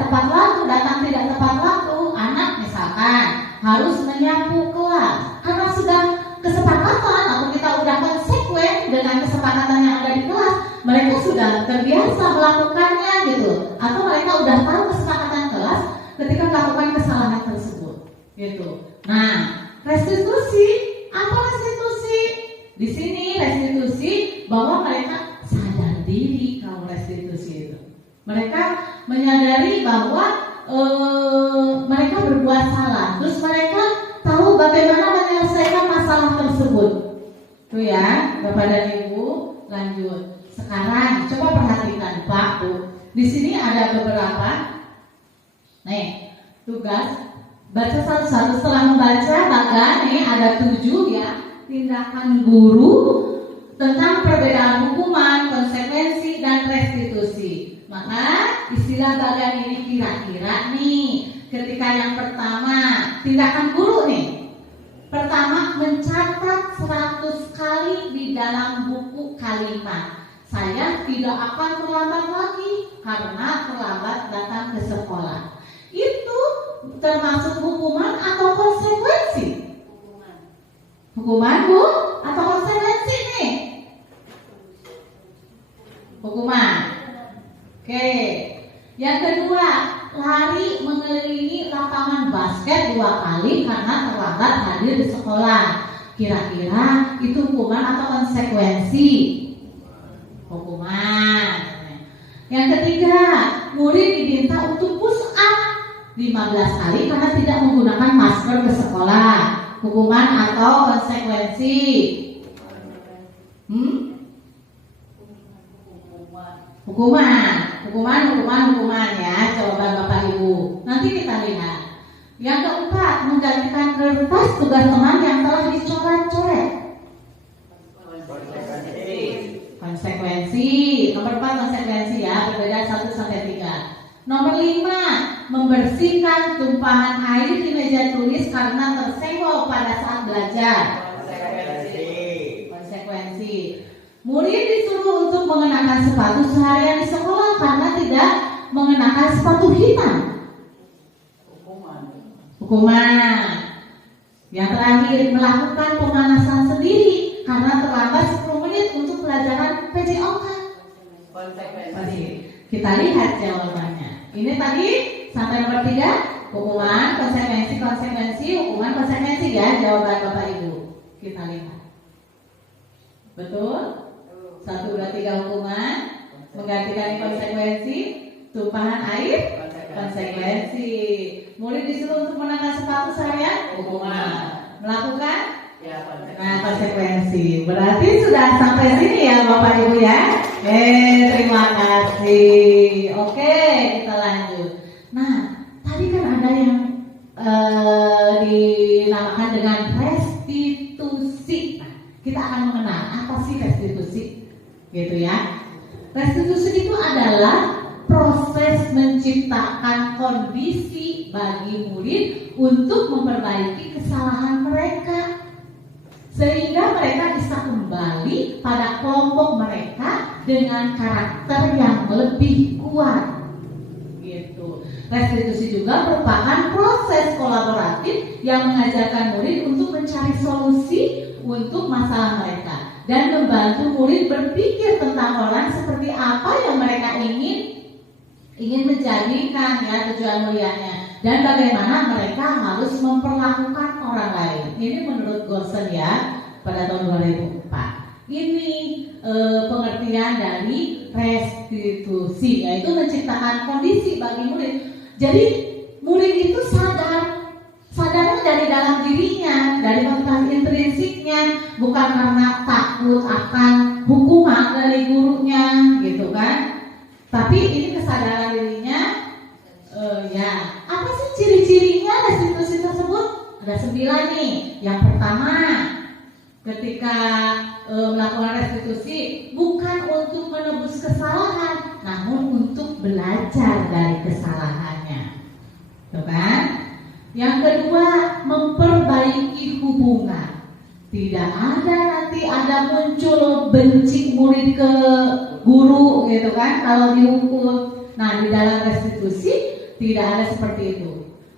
tepat waktu, datang tidak tepat waktu, anak misalkan harus menyapu kelas. Karena sudah kesepakatan atau kita udah konsekuen dengan kesepakatan yang ada di kelas, mereka sudah terbiasa melakukannya gitu. Atau mereka udah tahu kesepakatan kelas ketika melakukan kesalahan tersebut gitu. Nah, restitusi, apa restitusi? Di sini restitusi bahwa mereka sadar diri kalau restitusi itu. Mereka menyadari bahwa mereka berbuat salah, terus mereka tahu bagaimana menyelesaikan masalah tersebut. Tuh ya, Bapak dan Ibu, lanjut. Sekarang coba perhatikan Pak, Bu. Di sini ada beberapa. Nih, tugas baca satu-satu. Setelah membaca, maka nih ada 7 ya tindakan guru tentang perbedaan hukuman, konsekuensi, dan restitusi. Maka istilah bagian ini kira-kira nih, ketika yang pertama tindakan guru nih, pertama mencatat 100 kali di dalam buku kalimat. Saya tidak akan terlambat lagi karena terlambat datang ke sekolah. Itu termasuk hukuman atau konsekuensi? Hukuman, Bu? Atau konsekuensi nih? Hukuman. Oke. Yang kedua, lari mengelilingi lapangan basket 2 kali karena terlambat hadir di sekolah. Kira-kira itu hukuman atau konsekuensi? Hukuman. Yang ketiga, murid diminta untuk push up 15 kali karena tidak menggunakan masker ke sekolah. Hukuman atau konsekuensi? Hukuman ya, jawaban Bapak Ibu. Nanti kita lihat. Yang keempat, menggantikan kertas tugas teman yang telah dicoret-coret. Konsekuensi. Nomor 4 konsekuensi ya, berbeda 1 sampai 3. Nomor 5, membersihkan tumpahan air di meja tulis karena tersenggol pada saat belajar. Konsekuensi. Murid disuruh untuk mengenakan sepatu seharian di sekolah karena tidak mengenakan sepatu hitam. Hukuman. Yang terakhir, melakukan pemanasan sendiri karena terlambat 10 menit untuk pelajaran PJOK. Konsekuensi. Kita lihat jawabannya. Ini tadi sampai nomor 3, hukuman, konsekuensi, hukuman, konsekuensi ya, jawaban Bapak Ibu. Kita lihat. Betul? 1, 2, 3 hukuman, menggantikan konsekuensi, tumpahan air, konsekuensi. Murid disuruh untuk mengenakan sepatu seharian, hukuman. Melakukan, konsekuensi. konsekuensi. Berarti sudah sampai sini ya Bapak Ibu ya. Terima kasih. Oke, kita lanjut. Nah, tadi kan ada yang dinamakan dengan restitusi. Nah, kita akan mengenal apa sih restitusi, gitu ya. Restitusi itu adalah proses menciptakan kondisi bagi murid untuk memperbaiki kesalahan mereka sehingga mereka bisa kembali pada kelompok mereka dengan karakter yang lebih kuat. Gitu. Restitusi juga merupakan proses kolaboratif yang mengajarkan murid untuk mencari solusi untuk masalah mereka dan membantu murid berpikir tentang orang seperti apa yang mereka ingin menjadikan ya tujuan mulianya dan bagaimana mereka harus memperlakukan orang lain. Ini menurut Gorsen ya pada tahun 2004. Ini pengertian dari restitusi, yaitu menciptakan kondisi bagi murid. Jadi murid itu sadarnya dari dalam dirinya, dari faktor intrinsiknya, bukan karena takut akan hukuman dari gurunya, gitu kan? Tapi ini kesadaran dirinya, ya. Apa sih ciri-cirinya restitusi tersebut? Ada 9 nih. Yang pertama, ketika melakukan restitusi bukan untuk menebus kesalahan, namun untuk belajar dari kesalahannya, tuh kan? Yang kedua, memperbaiki hubungan. Tidak ada muncul benci murid ke guru, gitu kan? Kalau dihukum, nah di dalam restitusi tidak ada seperti itu.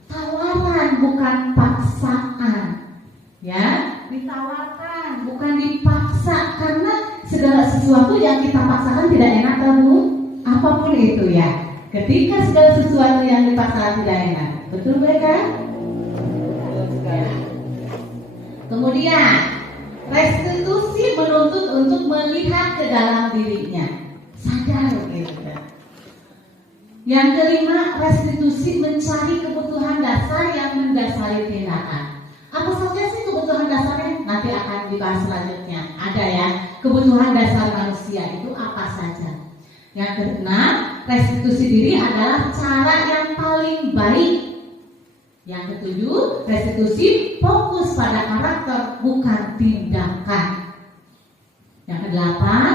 Tawaran bukan paksaan, ya. Ditawarkan bukan dipaksa, karena segala sesuatu yang kita paksakan tidak enak, Bu. Apapun itu ya. Ketika segala sesuatu yang dipaksakan tidak enak, betul kan? Ya. Kemudian restitusi menuntut untuk melihat ke dalam dirinya, sadar gitu ya. Yang kelima, restitusi mencari kebutuhan dasar yang mendasari tindakan. Apa saja sih kebutuhan dasarnya? Nanti akan dibahas selanjutnya. Ada ya, kebutuhan dasar manusia itu apa saja. Yang keenam, restitusi diri adalah cara yang paling baik. Yang ketujuh, restitusi fokus pada karakter bukan tindakan. Yang kedelapan,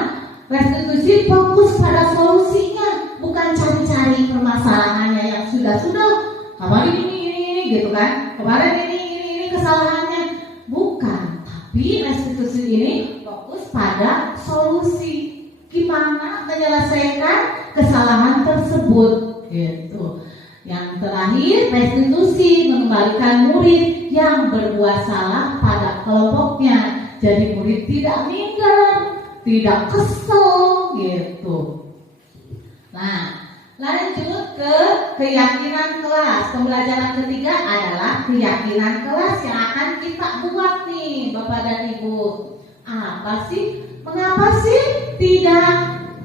restitusi fokus pada solusinya, bukan cari-cari permasalahannya yang sudah-sudah. Kemarin ini gitu kan? Kemarin ini kesalahannya. Bukan, tapi restitusi ini fokus pada solusi. Gimana menyelesaikan kesalahan tersebut gitu. Yang terakhir, restitusi mengembalikan murid yang berbuat salah pada kelompoknya. Jadi murid tidak minder, tidak kesel gitu. Nah, lanjut ke keyakinan kelas. Pembelajaran ketiga adalah keyakinan kelas yang akan kita buat nih Bapak dan Ibu. Apa sih? Mengapa sih tidak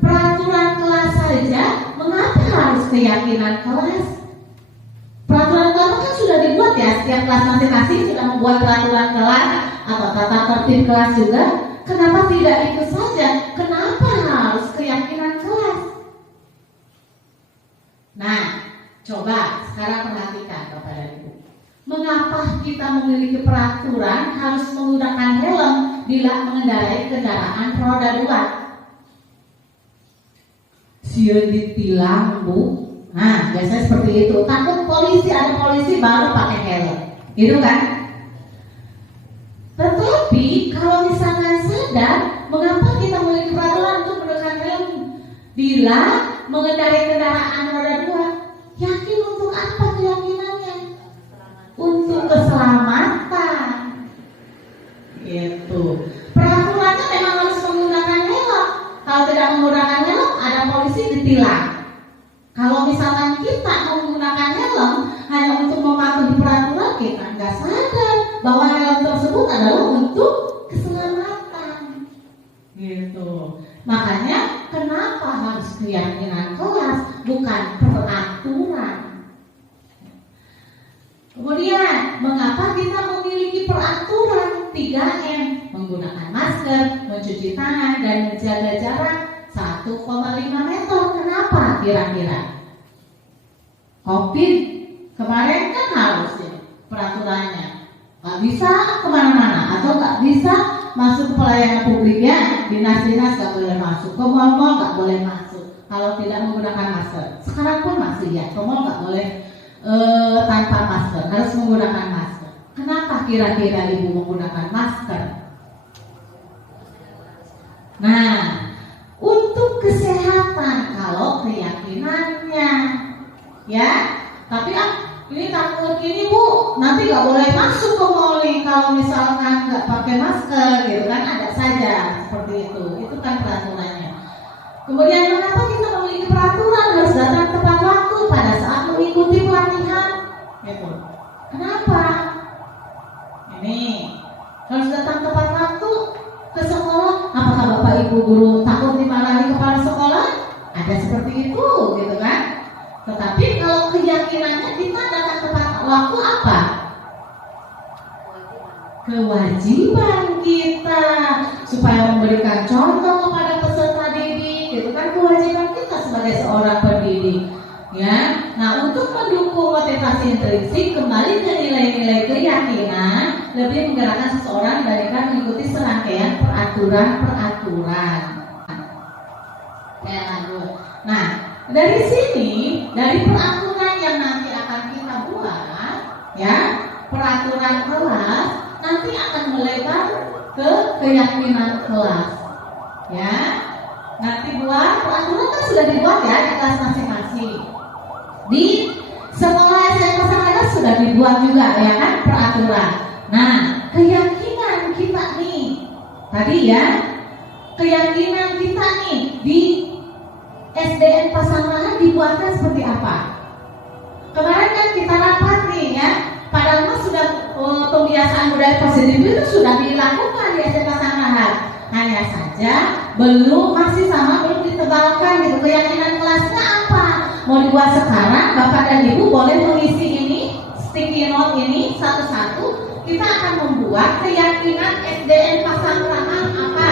peraturan kelas saja? Mengapa harus keyakinan kelas? Peraturan kelas kan sudah dibuat ya, setiap kelas masing-masing sudah membuat peraturan kelas atau tata tertib kelas juga. Kenapa tidak itu saja? Kenapa harus keyakinan kelas? Nah, coba sekarang perhatikan Bapak dan Ibu. Mengapa kita memiliki peraturan harus menggunakan helm bila mengendarai kendaraan roda 2? Sieun ditilang, Bu. Nah, biasanya seperti itu. Takut polisi, ada polisi baru pakai helm, gitu kan? Tetapi kalau misalkan sadar, mengapa kita memiliki peraturan untuk menggunakan helm bila mengendarai kendaraan roda 2? Yakin untuk apa keyakinannya? Untuk keselamatan. Gitu. Peraturannya memang harus menggunakan helm. Kalau tidak menggunakan helm, ada polisi ditilang. Kalau misalkan kita menggunakan helm hanya untuk mematuhi peraturan, kita nggak sadar bahwa helm tersebut adalah untuk keselamatan. Gitu. Makanya kenapa harus keyakinan kelas, bukan peraturan. Kemudian, mengapa kita memiliki peraturan 3M? Menggunakan masker, masker, mencuci tangan, dan menjaga jarak 1,5 meter. Kenapa kira-kira? Covid kemarin kan harus ya peraturannya, nggak bisa kemana-mana atau nggak bisa masuk ke pelayanan publik ya, dinas-dinas nggak boleh masuk, ke mal-mal nggak boleh masuk kalau tidak menggunakan masker. Sekarang pun masih ya, ke mal nggak boleh tanpa masker, harus menggunakan masker. Kenapa kira-kira ibu menggunakan masker? Nah, untuk kesehatan kalau keyakinannya ya, tapi ini takut ini bu, nanti nggak boleh masuk ke mall nih kalau misalkan nggak pakai masker gitu kan, ada saja seperti itu kan peraturannya. Kemudian mengapa kita memiliki peraturan harus datang tepat waktu pada saat mengikuti pelatihan gitu? Kenapa? Ini harus datang tepat waktu ke sekolah. Apakah bapak ibu guru takut dimarahi kepala sekolah? Ada seperti itu gitu kan? Tetapi kalau keyakinannya kita datang tepat waktu apa? Kewajiban kita supaya memberikan contoh kepada peserta didik, gitu kan, kewajiban kita sebagai seorang pendidik, ya. Nah, untuk mendukung motivasi intrinsik kembali ke nilai-nilai keyakinan, lebih menggerakkan seseorang dibandingkan mengikuti serangkaian peraturan-peraturan. Nah, dari sini, dari peraturan yang nanti akan kita buat, ya, peraturan kelas nanti akan melebar ke keyakinan kelas, ya. Nanti buat peraturan kan sudah dibuat ya di kelas masing-masing. Di sekolah SMP Pasangan sudah dibuat juga ya kan peraturan. Nah, keyakinan kita nih, tadi ya, keyakinan kita nih di SDN Pasangan dibuatkan seperti apa? Kemarin kan kita rapat nih ya, padahal sudah pembiasaan budaya positif itu sudah dilakukan di SDN Pasangan. Hanya saja masih belum ditebalkan gitu. Keyakinan kelasnya apa? Mau dibuat sekarang, Bapak dan Ibu boleh mengisi ini, sticky note ini satu-satu. Kita akan membuat keyakinan SDN Pasangan apa?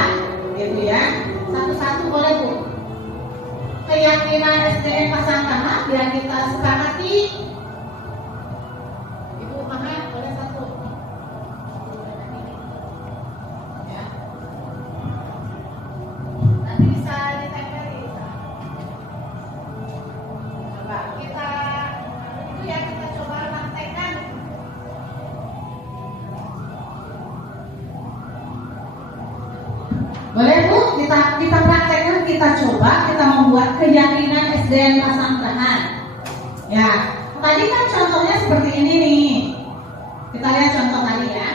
Gitu ya. Satu-satu boleh Bu. Keyakinan SDN Pasangan biar kita sepakati. Ibu Maha boleh satu. Ya. Nanti bisa ditempeli. Coba kita itu ya, kita coba praktekkan. Boleh Bu, kita praktekkan, kita coba, kita membuat keyakinan SDN Pasangan. Ya, tadi kan contohnya seperti ini nih. Kita lihat contoh tadi ya.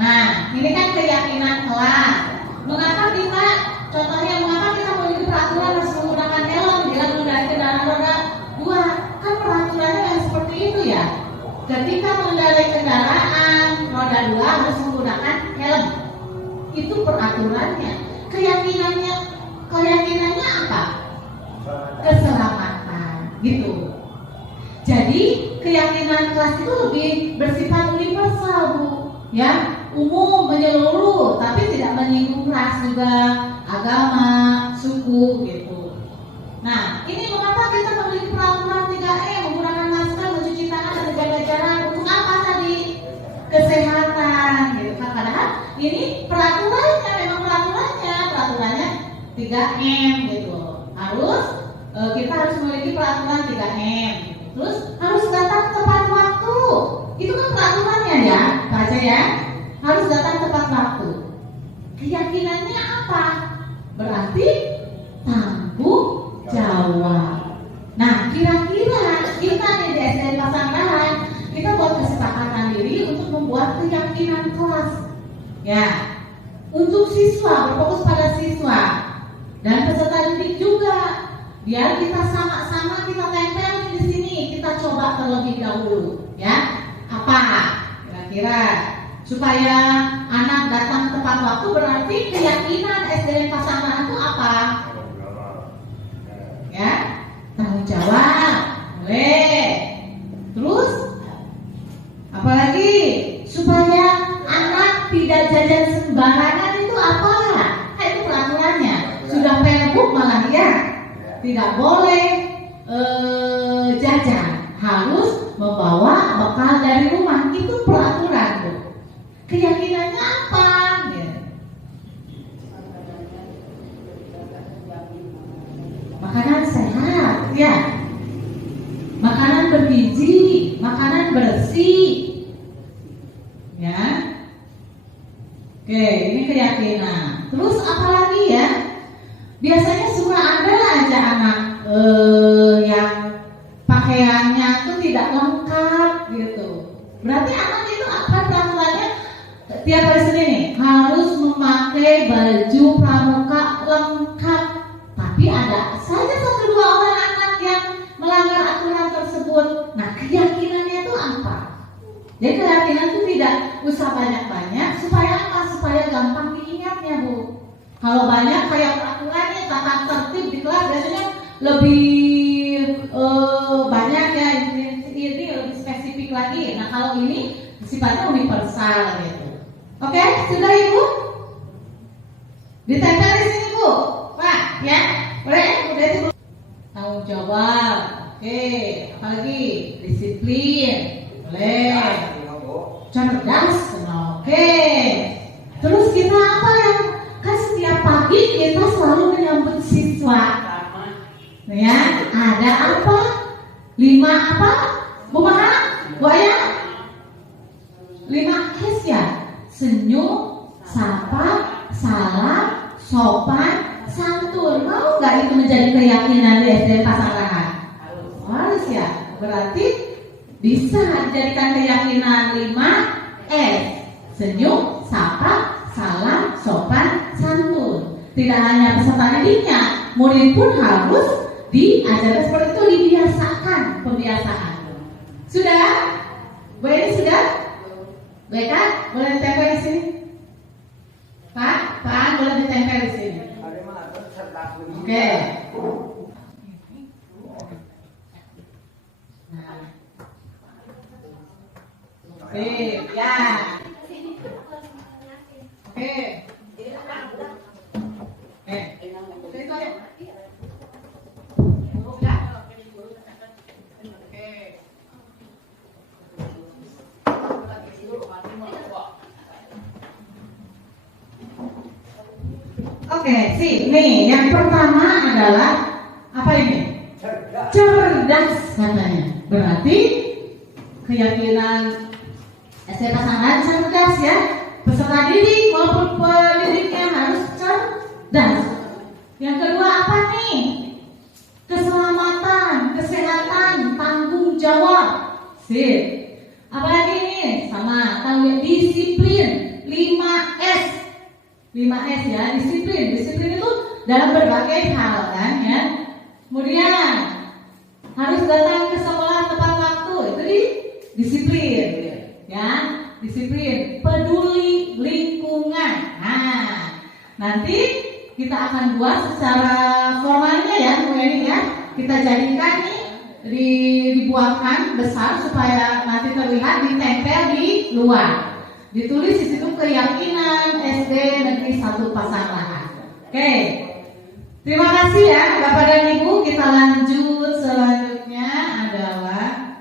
Nah, ini kan keyakinan kelas. Mengapa kita memiliki peraturan harus menggunakan helm bila mengendarai kendaraan roda 2? Kan peraturannya yang seperti itu ya. Ketika mengendarai kendaraan roda 2 harus menggunakan helm. Itu peraturannya. Keyakinannya apa? Keselamatan, gitu. Jadi keyakinan kelas itu lebih bersifat universal Bu, ya, umum, menyeluruh, tapi tidak menyinggung ras juga, agama, suku, gitu. Nah, ini mengapa kita memiliki peraturan 3E, menggunakan masker, mencuci tangan, dan menjaga jarak. Untuk apa tadi? Kesehatan, gitu kan. Padahal ini peraturannya 3M gitu. Kita harus memiliki peraturan 3M. Terus harus datang tepat waktu. Itu kan peraturannya ya, baca ya. Harus datang tepat waktu. Keyakinannya apa? Berarti tanggung jawab. Nah, kira-kira kita di SDN Pasangan kita buat kesepakatan diri untuk membuat keyakinan kelas. Ya, untuk siswa, berfokus pada siswa dan peserta didik juga. Biar kita sama-sama kita tempel di sini, kita coba terlebih dahulu, ya. Apa? Kira-kira supaya anak datang tepat waktu, berarti keyakinan SDN Pasangan itu apa? Ya, tanggung jawab. Boleh. Terus apalagi supaya anak tidak jajan sembarangan itu apa? Nah, itu peraturannya. Sudah pergub malah ya. Tidak boleh jajan, harus membawa bekal dari rumah. Itu peraturan tuh. Keyakinannya apa? Makanan sehat, ya. Makanan bergizi, makanan bersih, ya. Oke, ini keyakinan. Terus apa lagi ya? Biasanya suka ada aja anak yang pakaiannya tuh tidak lengkap gitu. Berarti anak itu apa peraturannya? Tiap hari Senin nih harus memakai baju pramuka lengkap. Tapi ada saja 1-2 orang anak yang melanggar aturan tersebut. Nah, keyakinannya itu apa? Jadi keyakinan itu tidak usah banyak-banyak supaya apa? Supaya gampang diingatnya, Bu. Kalau banyak kayak peraturannya, tata tertib di kelas biasanya lebih banyak ya, ini lebih spesifik lagi. Nah, kalau ini sifatnya universal gitu. Oke, sudah Ibu? Ditempel di sini, Bu. Pak, ya. Boleh? Udah itu. Tanggung jawab. Oke, apalagi disiplin. Boleh. Cerdas. Oke. Terus kita apa yang kan setiap pagi kita selalu menyambut siswa. Ya, ada apa? 5 apa? Bu Maha? Bu Ayah? 5 S ya. Senyum, sapa, salam, sopan, santun. Mau nggak itu menjadi keyakinan di SD Pasanggrahan? Harus ya. Berarti bisa dijadikan keyakinan 5 S. Senyum, sapa, salam, sopan, santun. Tidak hanya peserta didiknya, murid pun harus diajarkan seperti itu, dibiasakan, pembiasaan. Sudah? Bu ini sudah? Baik kan? Boleh ditempel di sini? Pak, boleh ditempel di sini. Oke. Ya. Oke. Itu ya. Oke, nih yang pertama adalah apa ini? Cerdas katanya. Berarti keyakinan SD Pasanggrahan cerdas ya. Peserta didik maupun pendidiknya harus cerdas. Yang kedua apa nih? Keselamatan, kesehatan, tanggung jawab. Sip. Apalagi ini? Sama tahu disiplin. 5S. 5S ya, disiplin. Disiplin itu dalam berbagai hal kan ya. Kemudian harus datang ke sekolah tepat waktu. Itu disiplin ya. Disiplin, peduli lingkungan. Nah, nanti kita akan buat secara formalnya ya, ini ya. Kita jadikan nih dibuatkan besar supaya nanti terlihat ditempel di luar. Ditulis di situ keyakinan SD Negeri 1 Pasanggrahan. Oke. Terima kasih ya Bapak dan Ibu. Kita lanjut, selanjutnya adalah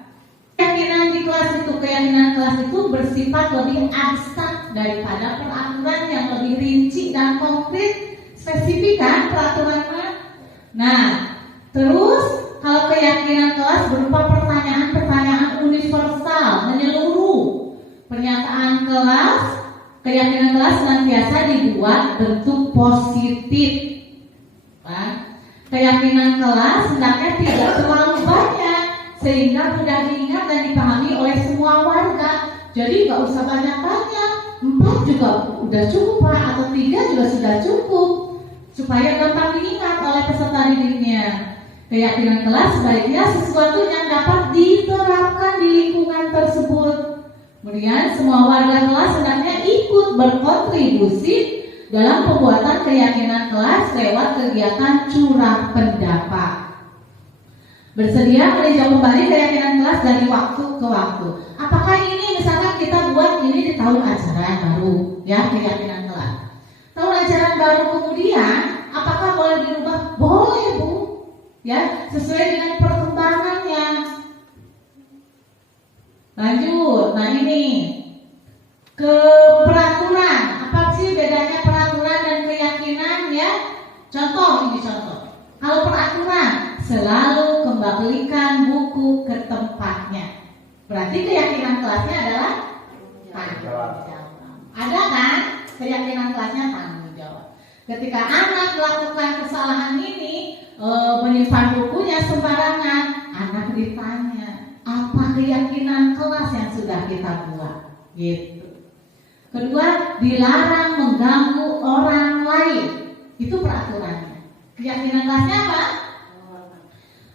keyakinan di kelas itu. Keyakinan kelas itu bersifat lebih abstrak daripada peraturan yang lebih rinci dan konkret, spesifik kan peraturannya. Nah, terus kalau keyakinan kelas berupa pertanyaan-pertanyaan universal, menyeluruh. Pernyataan kelas, keyakinan kelas senantiasa dibuat bentuk positif. Keyakinan kelas hendaknya tidak terlalu banyak sehingga mudah diingat dan dipahami oleh semua warga. Jadi nggak usah banyak-banyak, 4 juga udah cukup Pak, atau 3 juga sudah cukup supaya gampang diingat oleh peserta didiknya. Keyakinan kelas sebaiknya sesuatu yang dapat diterapkan di lingkungan tersebut. Kemudian semua warga kelas hendaknya ikut berkontribusi dalam pembuatan keyakinan kelas lewat kegiatan curah pendapat. Bersedia meninjau kembali keyakinan kelas dari waktu ke waktu. Apakah ini misalkan kita buat ini di tahun ajaran baru, ya, keyakinan kelas. Tahun ajaran baru kemudian, apakah boleh dirubah? Boleh, Bu. Ya, sesuai dengan perkembangannya. Lanjut, nah ini ke peraturan. Apa sih bedanya peraturan dan keyakinan, ya? Contoh, ini contoh. Kalau peraturan, selalu kembalikan buku ke tempatnya. Berarti keyakinan kelasnya adalah tanggung jawab. Ada kan? Keyakinan kelasnya tanggung jawab. Ketika anak melakukan kesalahan ini, menyimpan bukunya sembarangan, anak ditanya, apa keyakinan kelas yang sudah kita buat? Gitu. Kedua, dilarang mengganggu orang lain. Itu peraturannya. Keyakinan kelasnya apa?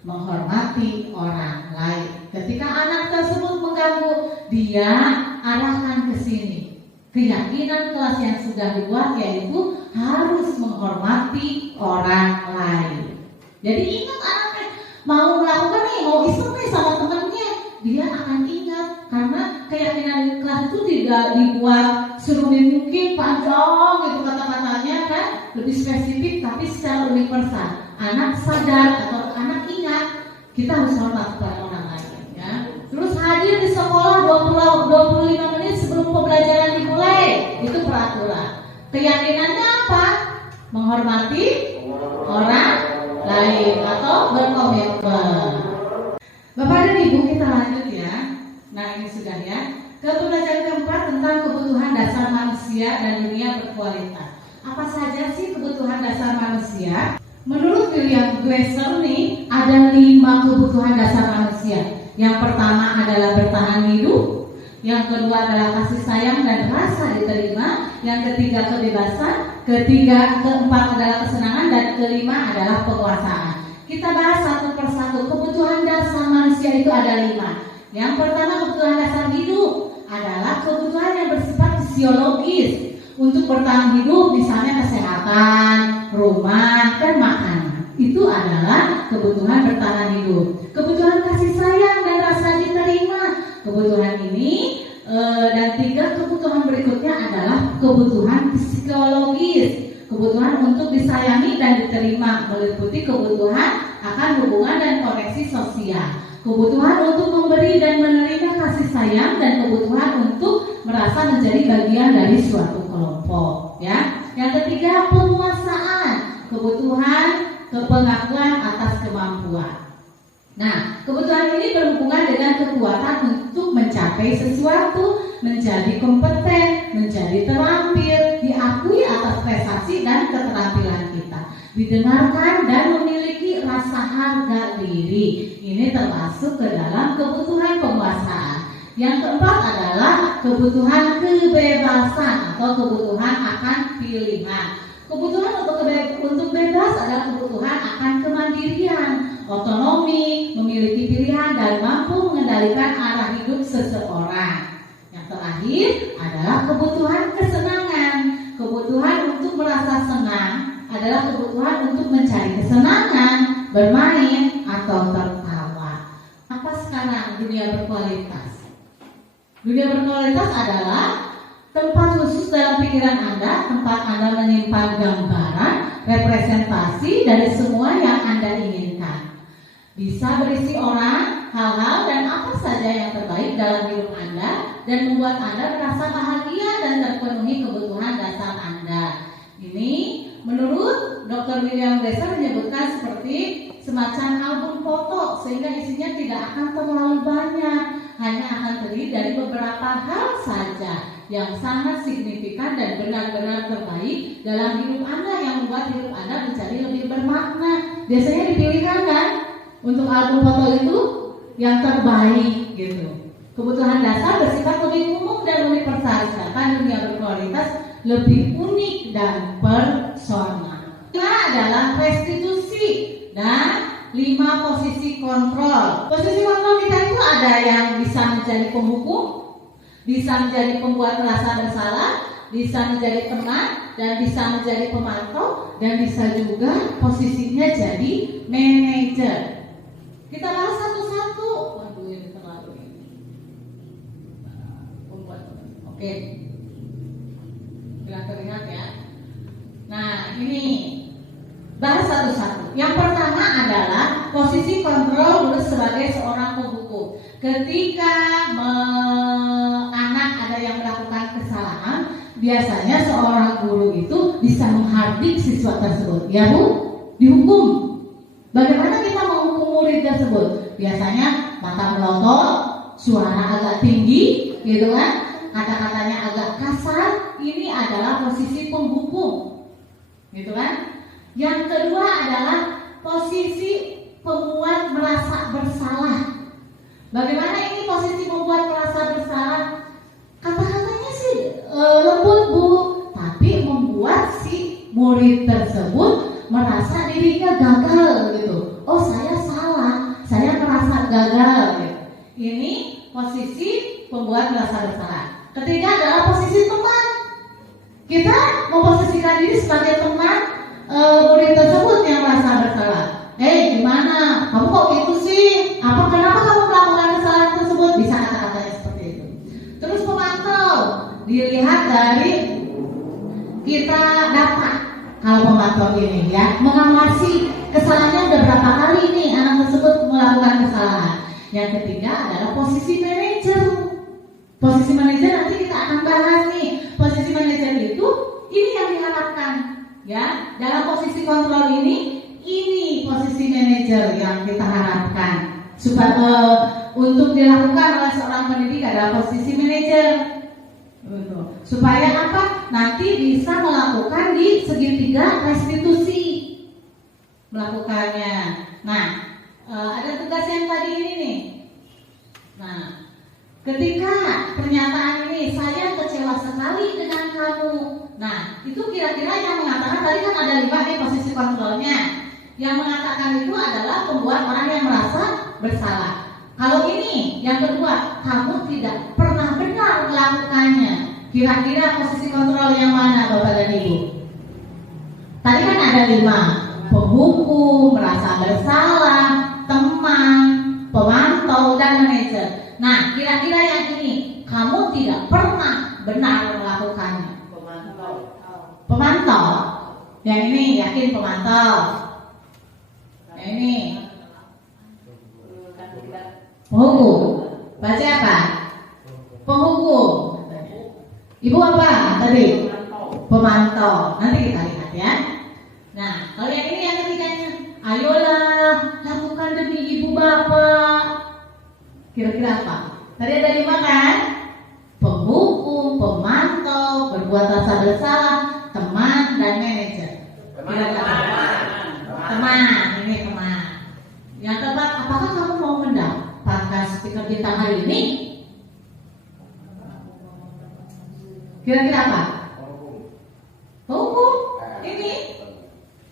Menghormati orang lain. Ketika anak tersebut mengganggu, dia arahkan ke sini. Keyakinan kelas yang sudah dibuat yaitu harus menghormati orang lain. Jadi ingat anaknya mau melakukan nih, mau iseng nih sama temannya, dia akan ingat karena keyakinan kelas itu tidak dibuat serumit mungkin, panjang gitu kata-katanya kan, lebih spesifik tapi secara universal. Anak sadar atau anak ingat kita harus hormat kepada orang lain, ya. Terus hadir di sekolah 25 menit sebelum pembelajaran dimulai, itu peraturan. Keyakinannya apa? Menghormati orang lain atau berkomitmen. Bapak dan Ibu, kita lanjut ya. Nah ini sudah ya. Ke pembelajaran keempat tentang kebutuhan dasar manusia dan dunia berkualitas. Apa saja sih kebutuhan dasar manusia? Menurut William Glasser nih, ada 5 kebutuhan dasar manusia. Yang pertama adalah bertahan hidup, yang kedua adalah kasih sayang dan rasa diterima, yang ketiga kebebasan, keempat adalah kesenangan, dan kelima adalah penguasaan. Kita bahas satu persatu. Kebutuhan dasar manusia itu ada 5. Yang pertama, kebutuhan dasar hidup adalah kebutuhan yang bersifat fisiologis. Untuk bertahan hidup, misalnya kesehatan, rumah, dan makanan. Itu adalah kebutuhan bertahan hidup. Kebutuhan kasih sayang dan rasa diterima. Kebutuhan ini dan 3 kebutuhan berikutnya adalah kebutuhan psikologis. Kebutuhan untuk disayangi dan diterima, meliputi kebutuhan akan hubungan dan koneksi sosial. Kebutuhan untuk memberi dan menerima kasih sayang, dan kebutuhan untuk merasa menjadi bagian dari suatu kelompok, ya. Yang ketiga, penguasaan, kebutuhan kepengakuan atas kemampuan. Nah, kebutuhan ini berhubungan dengan kekuatan untuk mencapai sesuatu, menjadi kompeten, menjadi terampil, diakui atas prestasi dan keterampilan kita, didengarkan dan memiliki rasa harga diri. Ini termasuk ke dalam kebutuhan penguasaan. Yang keempat adalah kebutuhan kebebasan atau kebutuhan akan pilihan. Kebutuhan untuk bebas adalah kebutuhan akan kemandirian, otonomi, memiliki pilihan, dan mampu mengendalikan arah hidup seseorang. Yang terakhir adalah kebutuhan kesenangan. Kebutuhan untuk merasa senang adalah kebutuhan untuk mencari kesenangan, bermain, atau tertawa. Apa sekarang dunia berkualitas? Dunia berkualitas adalah tempat khusus dalam pikiran Anda, tempat Anda menyimpan gambaran, representasi dari semua yang Anda inginkan. Bisa berisi orang, hal-hal, dan apa saja yang terbaik dalam hidup Anda, dan membuat Anda merasa bahagia dan terpenuhi kebutuhan dasar Anda. Ini menurut Dr. William Glasser menyebutkan seperti semacam album foto, sehingga isinya tidak akan terlalu banyak, hanya akan terdiri dari beberapa hal saja yang sangat signifikan dan benar-benar terbaik dalam hidup Anda, yang membuat hidup Anda menjadi lebih bermakna. Biasanya dipilihkan kan untuk album foto itu yang terbaik gitu. Kebutuhan dasar bersifat lebih umum dan universal, sedangkan dunia berkualitas lebih unik dan personal. 5 adalah restitusi dan 5 posisi kontrol. Posisi kontrol kita itu ada yang bisa menjadi penghukum, bisa menjadi pembuat merasa bersalah, bisa menjadi teman, dan bisa menjadi pemantau, dan bisa juga posisinya jadi manajer. Kita bahas satu-satu. Waduh, ini terlalu ini. Oke. Sudah terlihat ya. Nah, ini bahas satu-satu. Yang pertama adalah posisi kontrol guru sebagai seorang penghukum. Ketika anak ada yang melakukan kesalahan, biasanya seorang guru itu bisa menghardik siswa tersebut. Ya Bu, dihukum. Bagaimana kita menghukum murid tersebut? Biasanya mata melotot, suara agak tinggi, gitu kan? Kata-katanya agak kasar. Ini adalah posisi penghukum, gitu kan? Yang kedua adalah posisi pembuat merasa bersalah. Bagaimana ini posisi membuat merasa bersalah? Kata-katanya sih lembut Bu, tapi membuat si murid tersebut merasa dirinya gagal gitu. Oh, saya salah, saya merasa gagal gitu. Ini posisi pembuat merasa bersalah. Ketiga adalah posisi teman. Kita memposisikan diri sebagai teman murid tersebut yang merasa bersalah. Gimana? Kamu kok gitu sih? Kenapa kamu melakukan kesalahan tersebut? Bisa kata-katanya seperti itu. Terus pemantau, dilihat dari kita data. Kalau pemantau ini ya, mengawasi kesalahannya udah berapa kali nih anak tersebut melakukan kesalahan. Yang ketiga adalah posisi manajer. Posisi manajer nanti kita akan bahas nih. Posisi manajer itu ini yang diharapkan ya. Dalam posisi kontrol ini posisi manajer yang kita harapkan supaya untuk dilakukan oleh seorang pendidik adalah posisi manajer. Supaya apa? Nanti bisa melakukan di segitiga restitusi melakukannya. Nah, ada tugas yang tadi ini nih. Nah, ketika pernyataan ini, saya kecewa sekali dengan kamu. Nah, itu kira-kira yang mengatakan tadi kan ada 5 nih posisi kontrolnya. Yang mengatakan itu adalah pembuat orang yang merasa bersalah. Kalau ini yang kedua, kamu tidak pernah benar melakukannya. Kira-kira posisi kontrol yang mana Bapak dan Ibu? Tadi kan ada 5, penghukum, merasa bersalah, teman, pemantau, dan manajer. Nah, kira-kira yang ini, kamu tidak pernah benar melakukannya. Pemantau. Yang ini yakin pemantau. Yang ini penghukum. Baca apa? Penghukum. Ibu apa tadi? Pemantau. Nanti kita lihat ya. Nah, kalau yang ini yang ketiganya, ayolah lakukan demi ibu bapak. Kira-kira apa? Tadi ada 5 kan? Penghukum, pemantau, berbuat rasa bersalah, teman, dan manajer. Teman, ini teman. Yang keempat, apakah kamu mau mendapatkan stiker bintang hari ini? Kira-kira apa? Penghukum. Ini.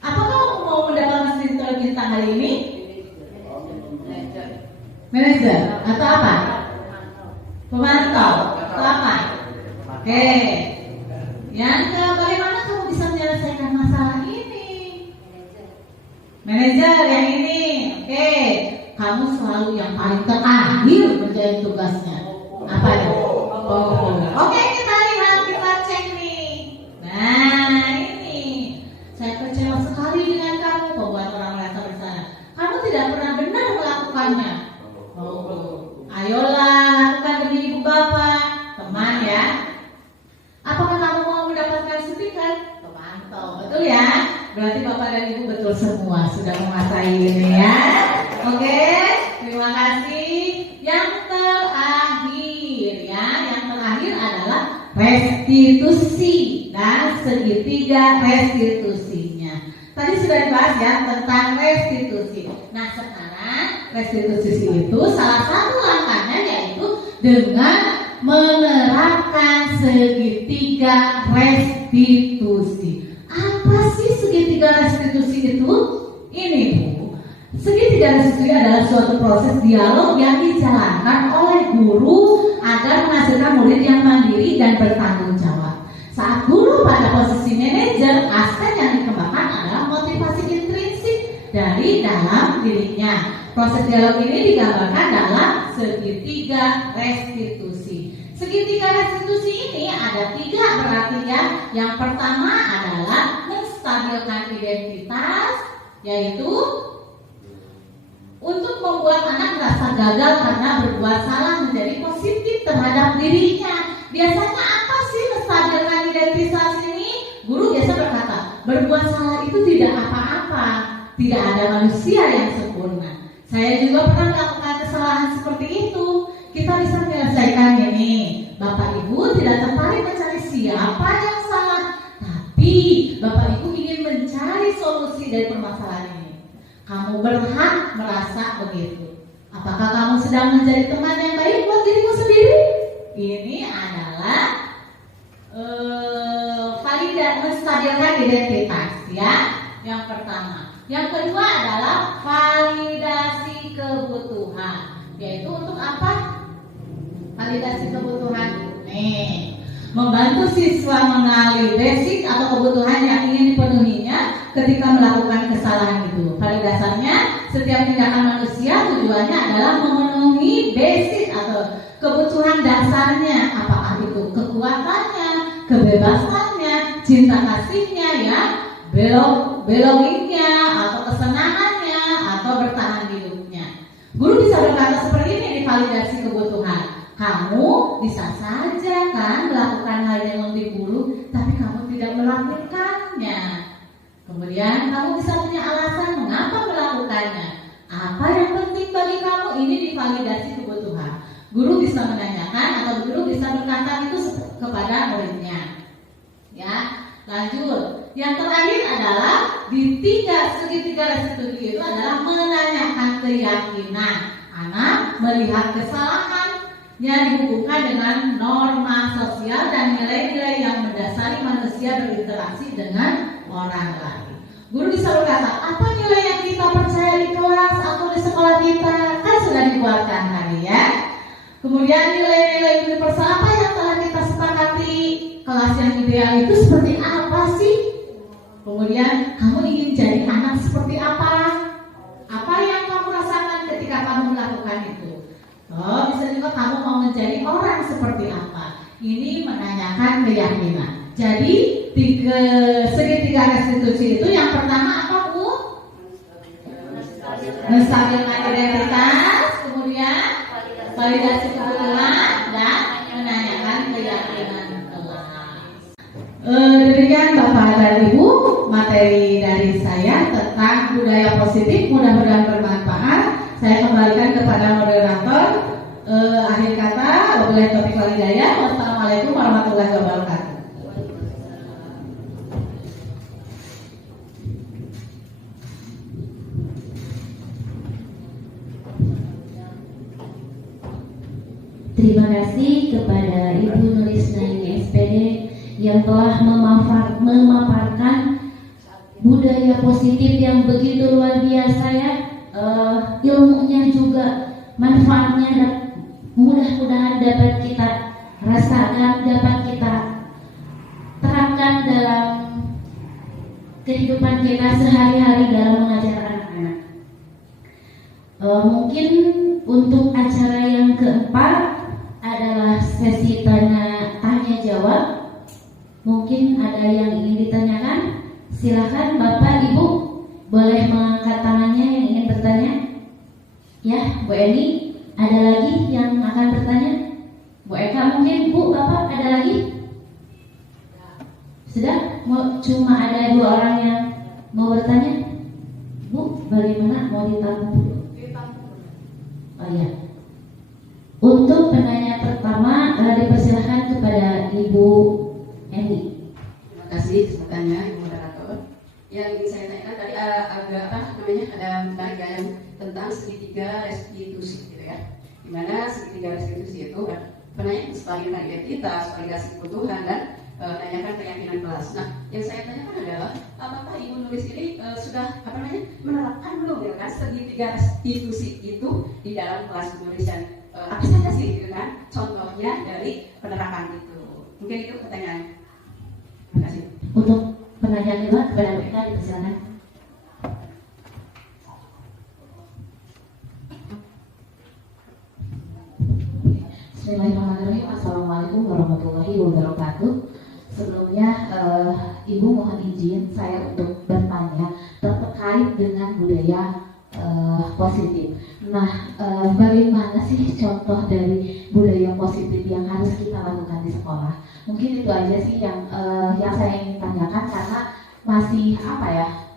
Apakah kamu mau mendapatkan stiker bintang hari ini? Manajer atau apa? Pemantau atau apa? Oke. Yang ke bagaimana kamu bisa menyelesaikan masalah ini? Manajer yang ini. Oke. Kamu selalu yang paling terakhir menjadi tugasnya. Apa itu? Oke, kita lihat, kita cek nih. Nah, ini. Saya kecewa sekali dengan kamu, membuat orang merasa bersalah. Kamu tidak pernah benar melakukannya. Ayolah lakukan demi ibu bapak, teman ya. Apakah kamu mau mendapatkan stiker? Pemantau, betul ya? Berarti bapak dan ibu betul semua sudah menguasai ini ya. Oke, terima kasih. Yang terakhir ya, yang terakhir adalah restitusi dan segitiga restitusinya. Tadi sudah dibahas ya tentang restitusi. Nah, sekarang restitusi itu salah satu langkahnya yaitu dengan menerapkan segitiga restitusi. Apa sih segitiga restitusi itu? Ini Bu, segitiga restitusi adalah suatu proses dialog yang dijalankan oleh guru agar menghasilkan murid yang mandiri dan bertanggung jawab. Saat guru pada posisi manajer, aspek yang dikembangkan adalah motivasi intrinsik dari dalam dirinya. Proses dialog ini digambarkan dalam segitiga restitusi. Segitiga restitusi ini Yang pertama adalah menstabilkan identitas, yaitu untuk membuat anak merasa gagal karena berbuat salah menjadi positif terhadap dirinya. Biasanya apa sih menstabilkan identitas ini? Guru biasa berkata, berbuat salah itu tidak apa-apa, tidak ada manusia yang sempurna. Saya juga pernah melakukan kesalahan seperti itu. Kita bisa menyelesaikan ini. Bapak Ibu tidak tertarik mencari siapa yang salah, tapi Bapak Ibu ingin mencari solusi dari permasalahan ini. Kamu berhak merasa begitu. Apakah kamu sedang menjadi teman yang baik buat dirimu sendiri? Ini adalah validasi menstabilkan identitas, ya. Yang pertama. Yang kedua adalah validasi kebutuhan, yaitu untuk apa? Validasi kebutuhan. Membantu siswa mengenali basic atau kebutuhan yang ingin dipenuhinya ketika melakukan kesalahan itu. Pada dasarnya, setiap tindakan manusia tujuannya adalah memenuhi basic atau kebutuhan dasarnya. Apakah itu kekuatannya, kebebasannya, cinta kasihnya, ya, belongingnya, atau kesenangannya, atau bertahan hidupnya. Guru bisa berkata seperti ini di validasi kebutuhan. Kamu bisa saja kan melakukan hal yang lebih buruk, tapi kamu tidak melakukannya. Kemudian kamu bisa punya alasan mengapa melakukannya. Apa yang penting bagi kamu, ini divalidasi kebutuhan. Guru bisa menanyakan atau guru bisa berkata itu kepada muridnya. Ya, lanjut. Yang terakhir adalah di segitiga restitusi itu adalah menanyakan keyakinan. Anak melihat kesalahan yang dihubungkan dengan norma sosial dan nilai-nilai yang mendasari manusia berinteraksi dengan orang lain. Guru bisa berkata, apa nilai yang kita percaya di kelas atau di sekolah kita? Kan sudah dibuatkan tadi, ya. Kemudian nilai-nilai universal apa yang telah kita sepakati? Kelas yang ideal itu seperti apa sih? Kemudian kamu ingin jadi anak seperti apa? Apa yang kamu rasakan ketika kamu melakukan itu? Oh, bisa juga kamu mau menjadi orang seperti apa? Ini menanyakan keyakinan. Jadi segitiga restitusi itu yang pertama apa, Bu? Menstabilkan identitas, kemudian validasi kebutuhan, dan menanyakan keyakinan kelas. Demikian Bapak dan Ibu, materi dari saya tentang budaya positif, mudah-mudahan bermanfaat. Saya kembalikan kepada moderator. Akhir kata, wabillahi taufiq wal hidayah. Wassalamualaikum warahmatullahi wabarakatuh. Terima kasih kepada Ibu Nurisnaini SPD yang telah memaparkan budaya positif yang begitu luar biasa, ya. Ilmunya juga, manfaatnya mudah-mudahan dapat kita rasakan, dapat kita terapkan dalam kehidupan kita sehari-hari dalam mengajar anak-anak. Mungkin untuk acara yang keempat adalah sesi tanya jawab. Mungkin ada yang ingin ditanyakan. Silakan Bapak Ibu, boleh mengangkat tangannya yang ingin bertanya. Ya, Bu Eni, ada lagi yang akan bertanya? Bu Eka mungkin, Bu, Bapak ada lagi? Sudah? Cuma ada 2 orang yang mau bertanya? Bu, bagaimana? Mau ditampung dulu? Oh ya. Untuk penanya pertama, dipersilakan kepada Ibu Eni. Terima kasih kesempatannya, Ibu Moderator. Yang ingin saya tanyakan tadi agak ada menarik yang tentang segitiga restitusi, gitu ya. Dimana segitiga restitusi itu penanya sebagai identitas, validasi kebutuhan, dan menanyakan keyakinan kelas. Nah, yang saya tanyakan adalah apakah Ibu Nulis ini sudah menerapkan belum, ya kan, segitiga restitusi itu di dalam kelas penulisan? Apa saja sih, gitu kan, contohnya dari penerapan itu? Mungkin itu pertanyaan. Terima kasih. Untuk pertanyaan kedua kepada Bu Eka, dipersilakan. Bismillahirrahmanirrahim. Assalamualaikum warahmatullahi wabarakatuh. Sebelumnya Ibu mohon izin saya untuk bertanya terkait dengan budaya positif. Nah, bagaimana sih contoh dari budaya positif yang harus kita lakukan di sekolah? Mungkin itu aja sih yang saya ingin tanyakan karena masih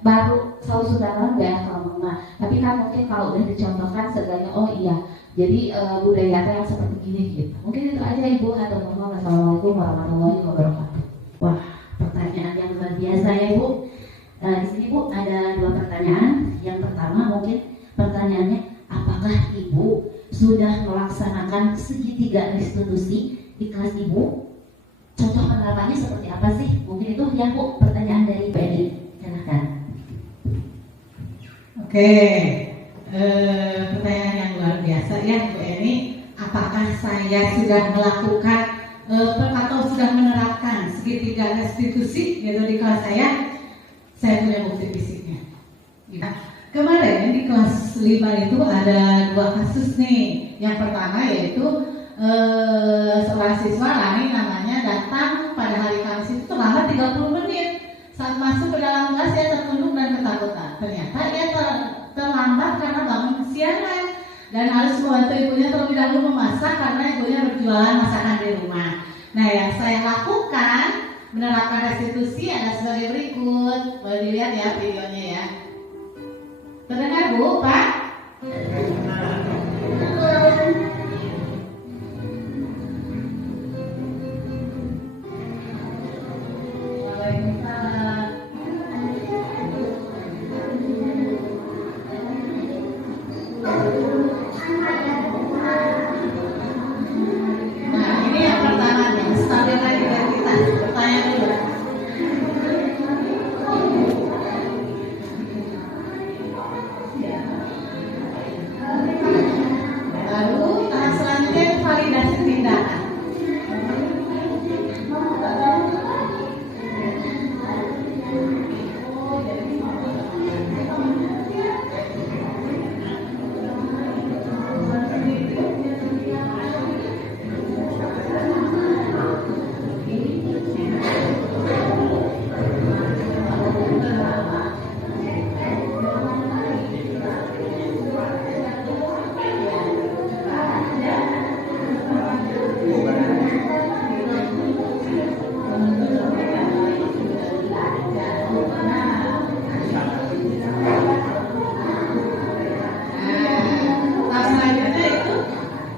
baru sudah ya kalau mama. Tapi kan mungkin kalau udah dicontohkan seenggaknya oh iya. Jadi budaya yang seperti ini gitu. Mungkin itu aja Ibu. Assalamualaikum warahmatullahi wabarakatuh. Wah, pertanyaan yang luar biasa ya Ibu. Di sini Bu ada 2 pertanyaan. Yang pertama mungkin pertanyaannya, apakah Ibu sudah melaksanakan segitiga restitusi di kelas Ibu? Contoh penerapannya seperti apa sih? Mungkin itu ya Bu pertanyaan dari Ibu Edi. Silahkan. Oke, pertanyaan yang luar biasa ya Bu Eni. Apakah saya sudah melakukan atau sudah menerapkan segitiga restitusi gitu di kelas saya? Saya punya bukti fisiknya. Ya. Kemarin di kelas 5 itu ada 2 kasus nih. Yang pertama yaitu seorang siswa Rani namanya datang pada hari Kamis itu terlambat 30 menit. Saat masuk ke dalam kelas dia tertunduk dan ketakutan. Ternyata dia terlambat karena bangun kesiangan dan harus membantu ibunya terlebih dahulu memasak karena ibunya berjualan masakan di rumah. Nah, yang saya lakukan menerapkan restitusi ada sebagai berikut. Boleh dilihat ya videonya ya. Terdengar Bu, Pak?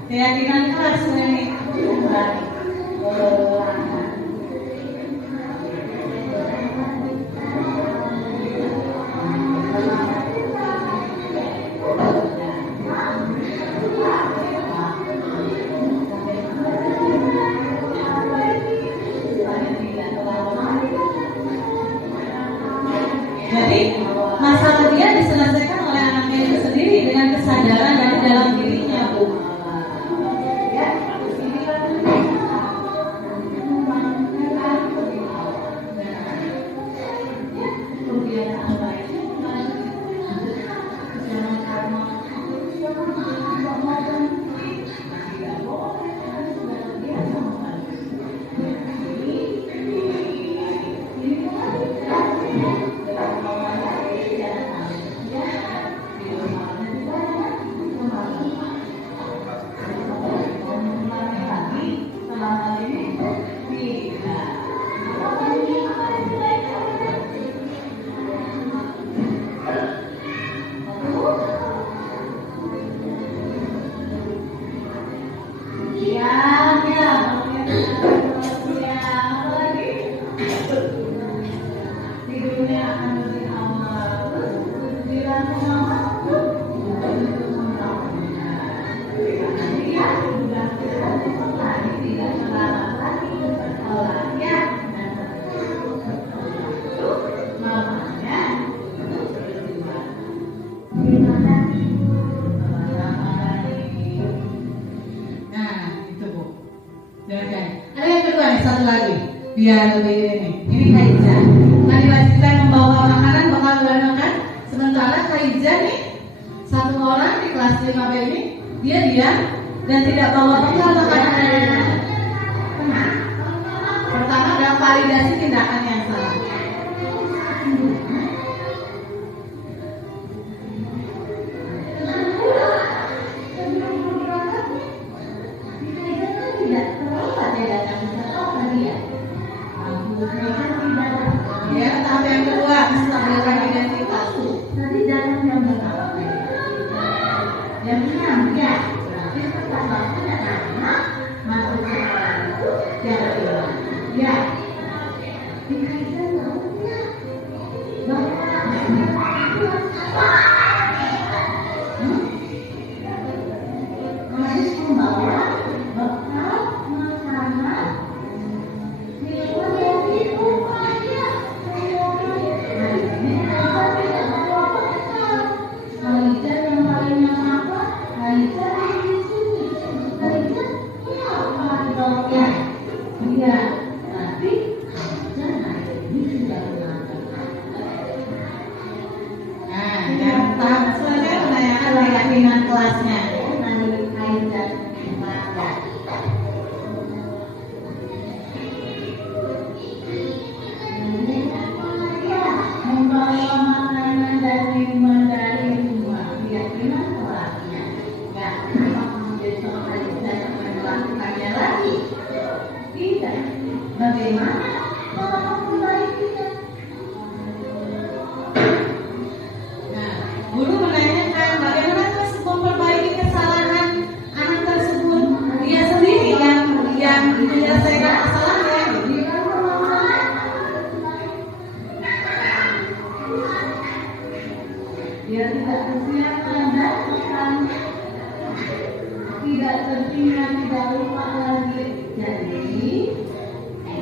Keyakinan kelas ini. Jadi masalah dia diselesaikan oleh anaknya itu sendiri dengan kesadaran dari dalam dirinya, Bu. Biar lebih ini Kaiza. Tadi kita membawa makanan, bakal makan. Sementara Kaiza nih, 1 orang di kelas 5B ini, dia diam dan tidak bawa bekal makanan. Pertama berapa memvalidasi tindakan yang salah. Ya, tahap yang kedua menstabilkan identitas. Tadi dalam yang berapa? Yang 6 ya. Berarti pertama punya anak masuk sekolah itu ya. Dikaitkan tahunya harus membawa bekal makanan dari rumahnya. Kalian yang paling apa? Kalian di sini. Kalian apa doknya? Iya, tapi kalian ini sudah mengatakan. Nah, yang tahap selanjutnya menanyakan keyakinan kelasnya. Nanti kalian membaca. Membawa makanan dan minuman dari rumah. Keyakinan kelasnya. Ya, apakah besok kalian akan melakukannya lagi? Tidak. Bagaimana cara memperbaikinya? Nah, guru menanyakan bagaimana terus memperbaiki kesalahan anak tersebut. Dia sendiri yang menyelesaikan masalahnya. Dia tidak tersiapkan dan tidak tertinggal, tidak lupa lagi.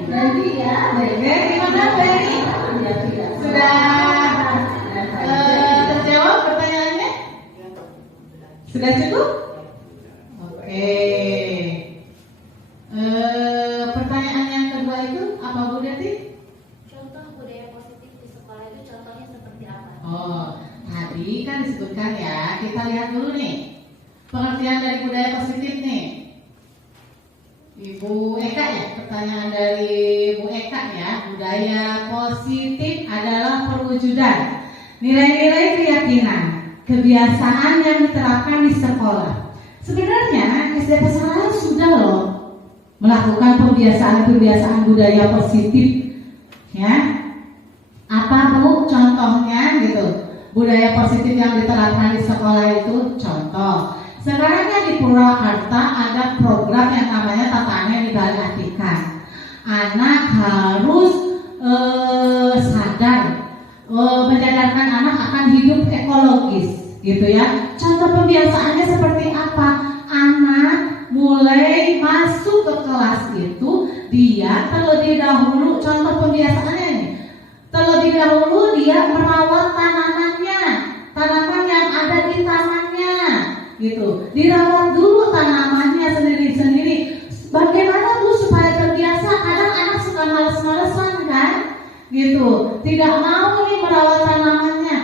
Jadi ya, Oke, gimana Ferry? dia tidak Sudah terjawab pertanyaannya? Sudah cukup? Oke. Pertanyaan yang kedua itu apa Bu Deti? Contoh budaya positif di sekolah itu contohnya seperti apa? Oh, tadi kan disebutkan ya. Kita lihat dulu nih pengertian dari budaya positif nih. Ibu Eka ya, pertanyaan dari Bu Eka ya. Budaya positif adalah perwujudan nilai-nilai keyakinan, kebiasaan yang diterapkan di sekolah. Sebenarnya SD Pasaran sudah loh melakukan pembiasaan-pembiasaan budaya positif, ya. Apa Bu contohnya gitu? Budaya positif yang diterapkan di sekolah itu contoh. Sekarang kan di Purwakarta ada program yang namanya Tatanan Diperhatikan. Anak harus sadar, menyadarkan anak akan hidup ekologis, gitu ya. Contoh pembiasaannya seperti apa? Anak mulai masuk ke kelas itu, dia terlebih dahulu, contoh pembiasaannya nih, terlebih dahulu dia merawat tanaman yang ada di tamannya, gitu. Dirawat dulu tanamannya sendiri-sendiri. Bagaimana Bu supaya terbiasa? Kadang anak suka males-malesan kan, gitu. Tidak mau nih merawat tanamannya.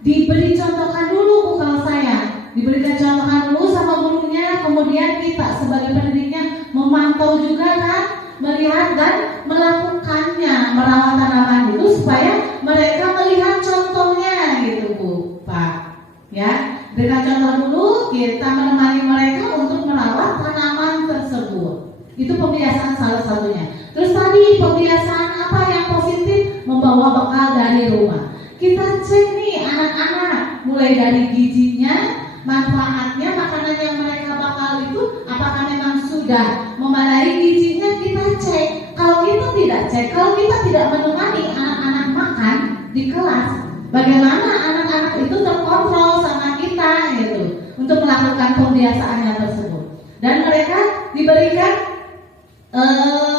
Diberi contohkan dulu Bu kalau saya. Diberikan contohkan dulu sama gurunya, kemudian kita sebagai pendidiknya memantau juga kan, melihat dan melakukannya, merawat tanaman itu supaya mereka melihat contohnya gitu Bu, Pak. Ya, berikan contoh dulu, kita menemani mereka untuk merawat tanaman tersebut. Itu pembiasaan salah satunya. Terus tadi pembiasaan apa yang positif? Membawa bekal dari rumah. Kita cek nih anak-anak, mulai dari gizinya, manfaatnya, makanan yang mereka bakal itu apakah memang sudah memadai gizinya, kita cek. Kalau kita tidak cek, kalau kita tidak menemani anak-anak makan di kelas, bagaimana anak-anak itu terkontrol sama kita gitu untuk melakukan pembiasaannya tersebut. Dan mereka diberikan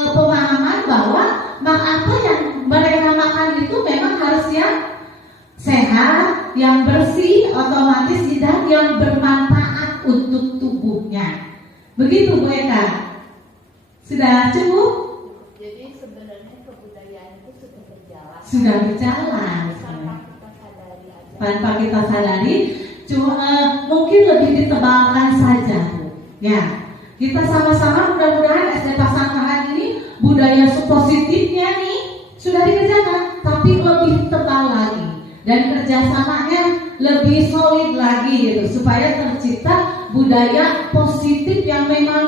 pemahaman bahwa apa yang mereka makan itu memang harus yang sehat, yang bersih, otomatis dan yang bermanfaat untuk tubuhnya. Begitu Bu Eka. Sudah cukup? Jadi sebenarnya kebudayaan itu sudah berjalan. Sudah berjalan. Tanpa kita sadari, mungkin lebih ditebalkan saja, Bu. Ya, kita sama-sama mudah-mudahan SD Pasangkahan ini budaya positifnya nih sudah dikerjakan, tapi lebih tebal lagi dan kerjasamanya lebih solid lagi gitu, supaya tercipta budaya positif yang memang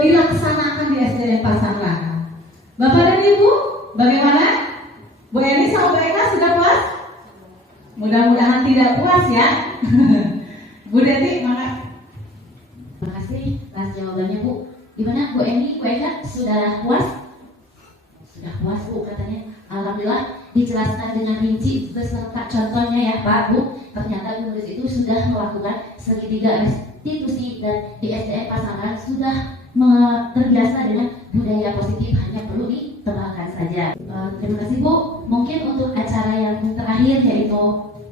dilaksanakan di SDN Pasangrangan. Bapak dan Ibu, bagaimana? Bu Eni sama Bu Eka sudah puas? Mudah-mudahan tidak puas ya. Bu Deti, makasih. Terima kasih atas jawabannya Bu. Gimana Bu Eni, Bu Eka sudah puas? Sudah puas Bu katanya. Alhamdulillah dijelaskan dengan rinci beserta contohnya ya Pak Bu. Ternyata penulis itu sudah melakukan segitiga restitusi dan di SDN Pasangan sudah terbiasa dengan budaya positif, hanya perlu ditebalkan saja. Terima kasih Bu. Mungkin untuk acara yang terakhir yaitu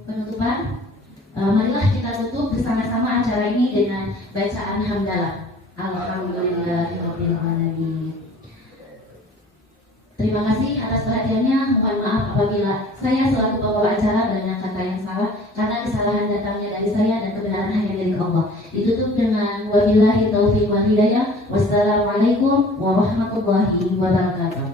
penutupan. Marilah kita tutup bersama-sama acara ini dengan bacaan hamdalah. Alhamdulillahirabbil alamin. Terima kasih atas perhatiannya. Mohon maaf apabila saya selaku pembawa acara banyak kata yang salah, karena kesalahan datangnya dari saya dan kebenaran hanya dari Allah. Ditutup dengan wabillahi taufiq wal hidayah. Wassalamualaikum warahmatullahi wabarakatuh.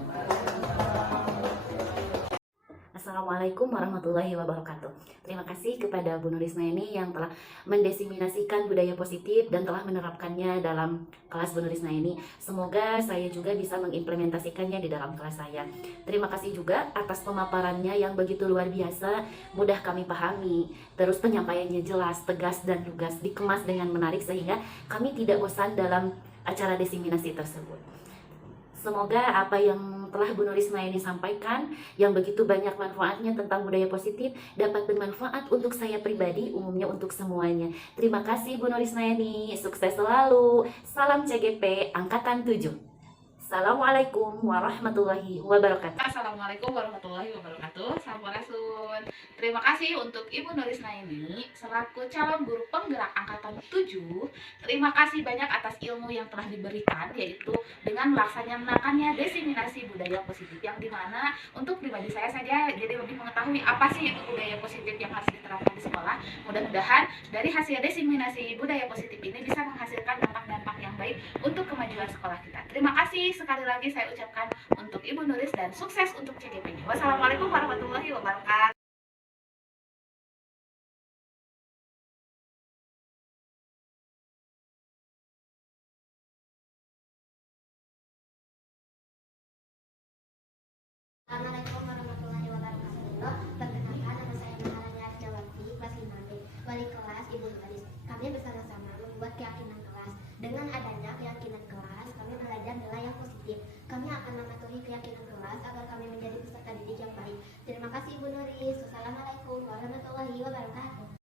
Assalamualaikum warahmatullahi wabarakatuh. Terima kasih kepada Bu Nurisma ini yang telah mendesiminasikan budaya positif dan telah menerapkannya dalam kelas Bu Nurisma ini. Semoga saya juga bisa mengimplementasikannya di dalam kelas saya. Terima kasih juga atas pemaparannya yang begitu luar biasa, mudah kami pahami. Terus penyampaiannya jelas, tegas, dan lugas, dikemas dengan menarik sehingga kami tidak bosan dalam acara desiminasi tersebut. Semoga apa yang telah Bu Nurisma ini sampaikan yang begitu banyak manfaatnya tentang budaya positif dapat bermanfaat untuk saya pribadi, umumnya untuk semuanya. Terima kasih Bu Nurisma ini, sukses selalu. Salam CGP Angkatan 7. Assalamualaikum warahmatullahi wabarakatuh. Assalamualaikum warahmatullahi wabarakatuh. Sampurasun. Terima kasih untuk Ibu Nurisma ini selaku calon guru penggerak angkatan 7. Terima kasih banyak atas ilmu yang telah diberikan, yaitu dengan melaksanakannya desiminasi budaya positif, yang dimana untuk pribadi saya saja jadi lebih mengetahui apa sih itu budaya positif yang harus diterapkan di sekolah. Mudah-mudahan dari hasil desiminasi budaya positif ini bisa menghasilkan dampak-dampak yang baik untuk kemajuan sekolah kita. Terima kasih sekali lagi saya ucapkan untuk Ibu Nuris dan sukses untuk CGP-nya. Wassalamualaikum warahmatullahi wabarakatuh. Assalamualaikum warahmatullahi wabarakatuh. Perkenalkan, nama saya Maharani Arjawati, kelas 5B, wali kelas Ibu Nuris. Kami bersama-sama membuat keyakinan kelas. Dengan adanya keyakinan kelas, kami belajar nilai yang positif. Kami akan mematuhi keyakinan kelas agar kami menjadi peserta didik yang baik. Terima kasih Ibu Nuris. Wassalamualaikum warahmatullahi wabarakatuh.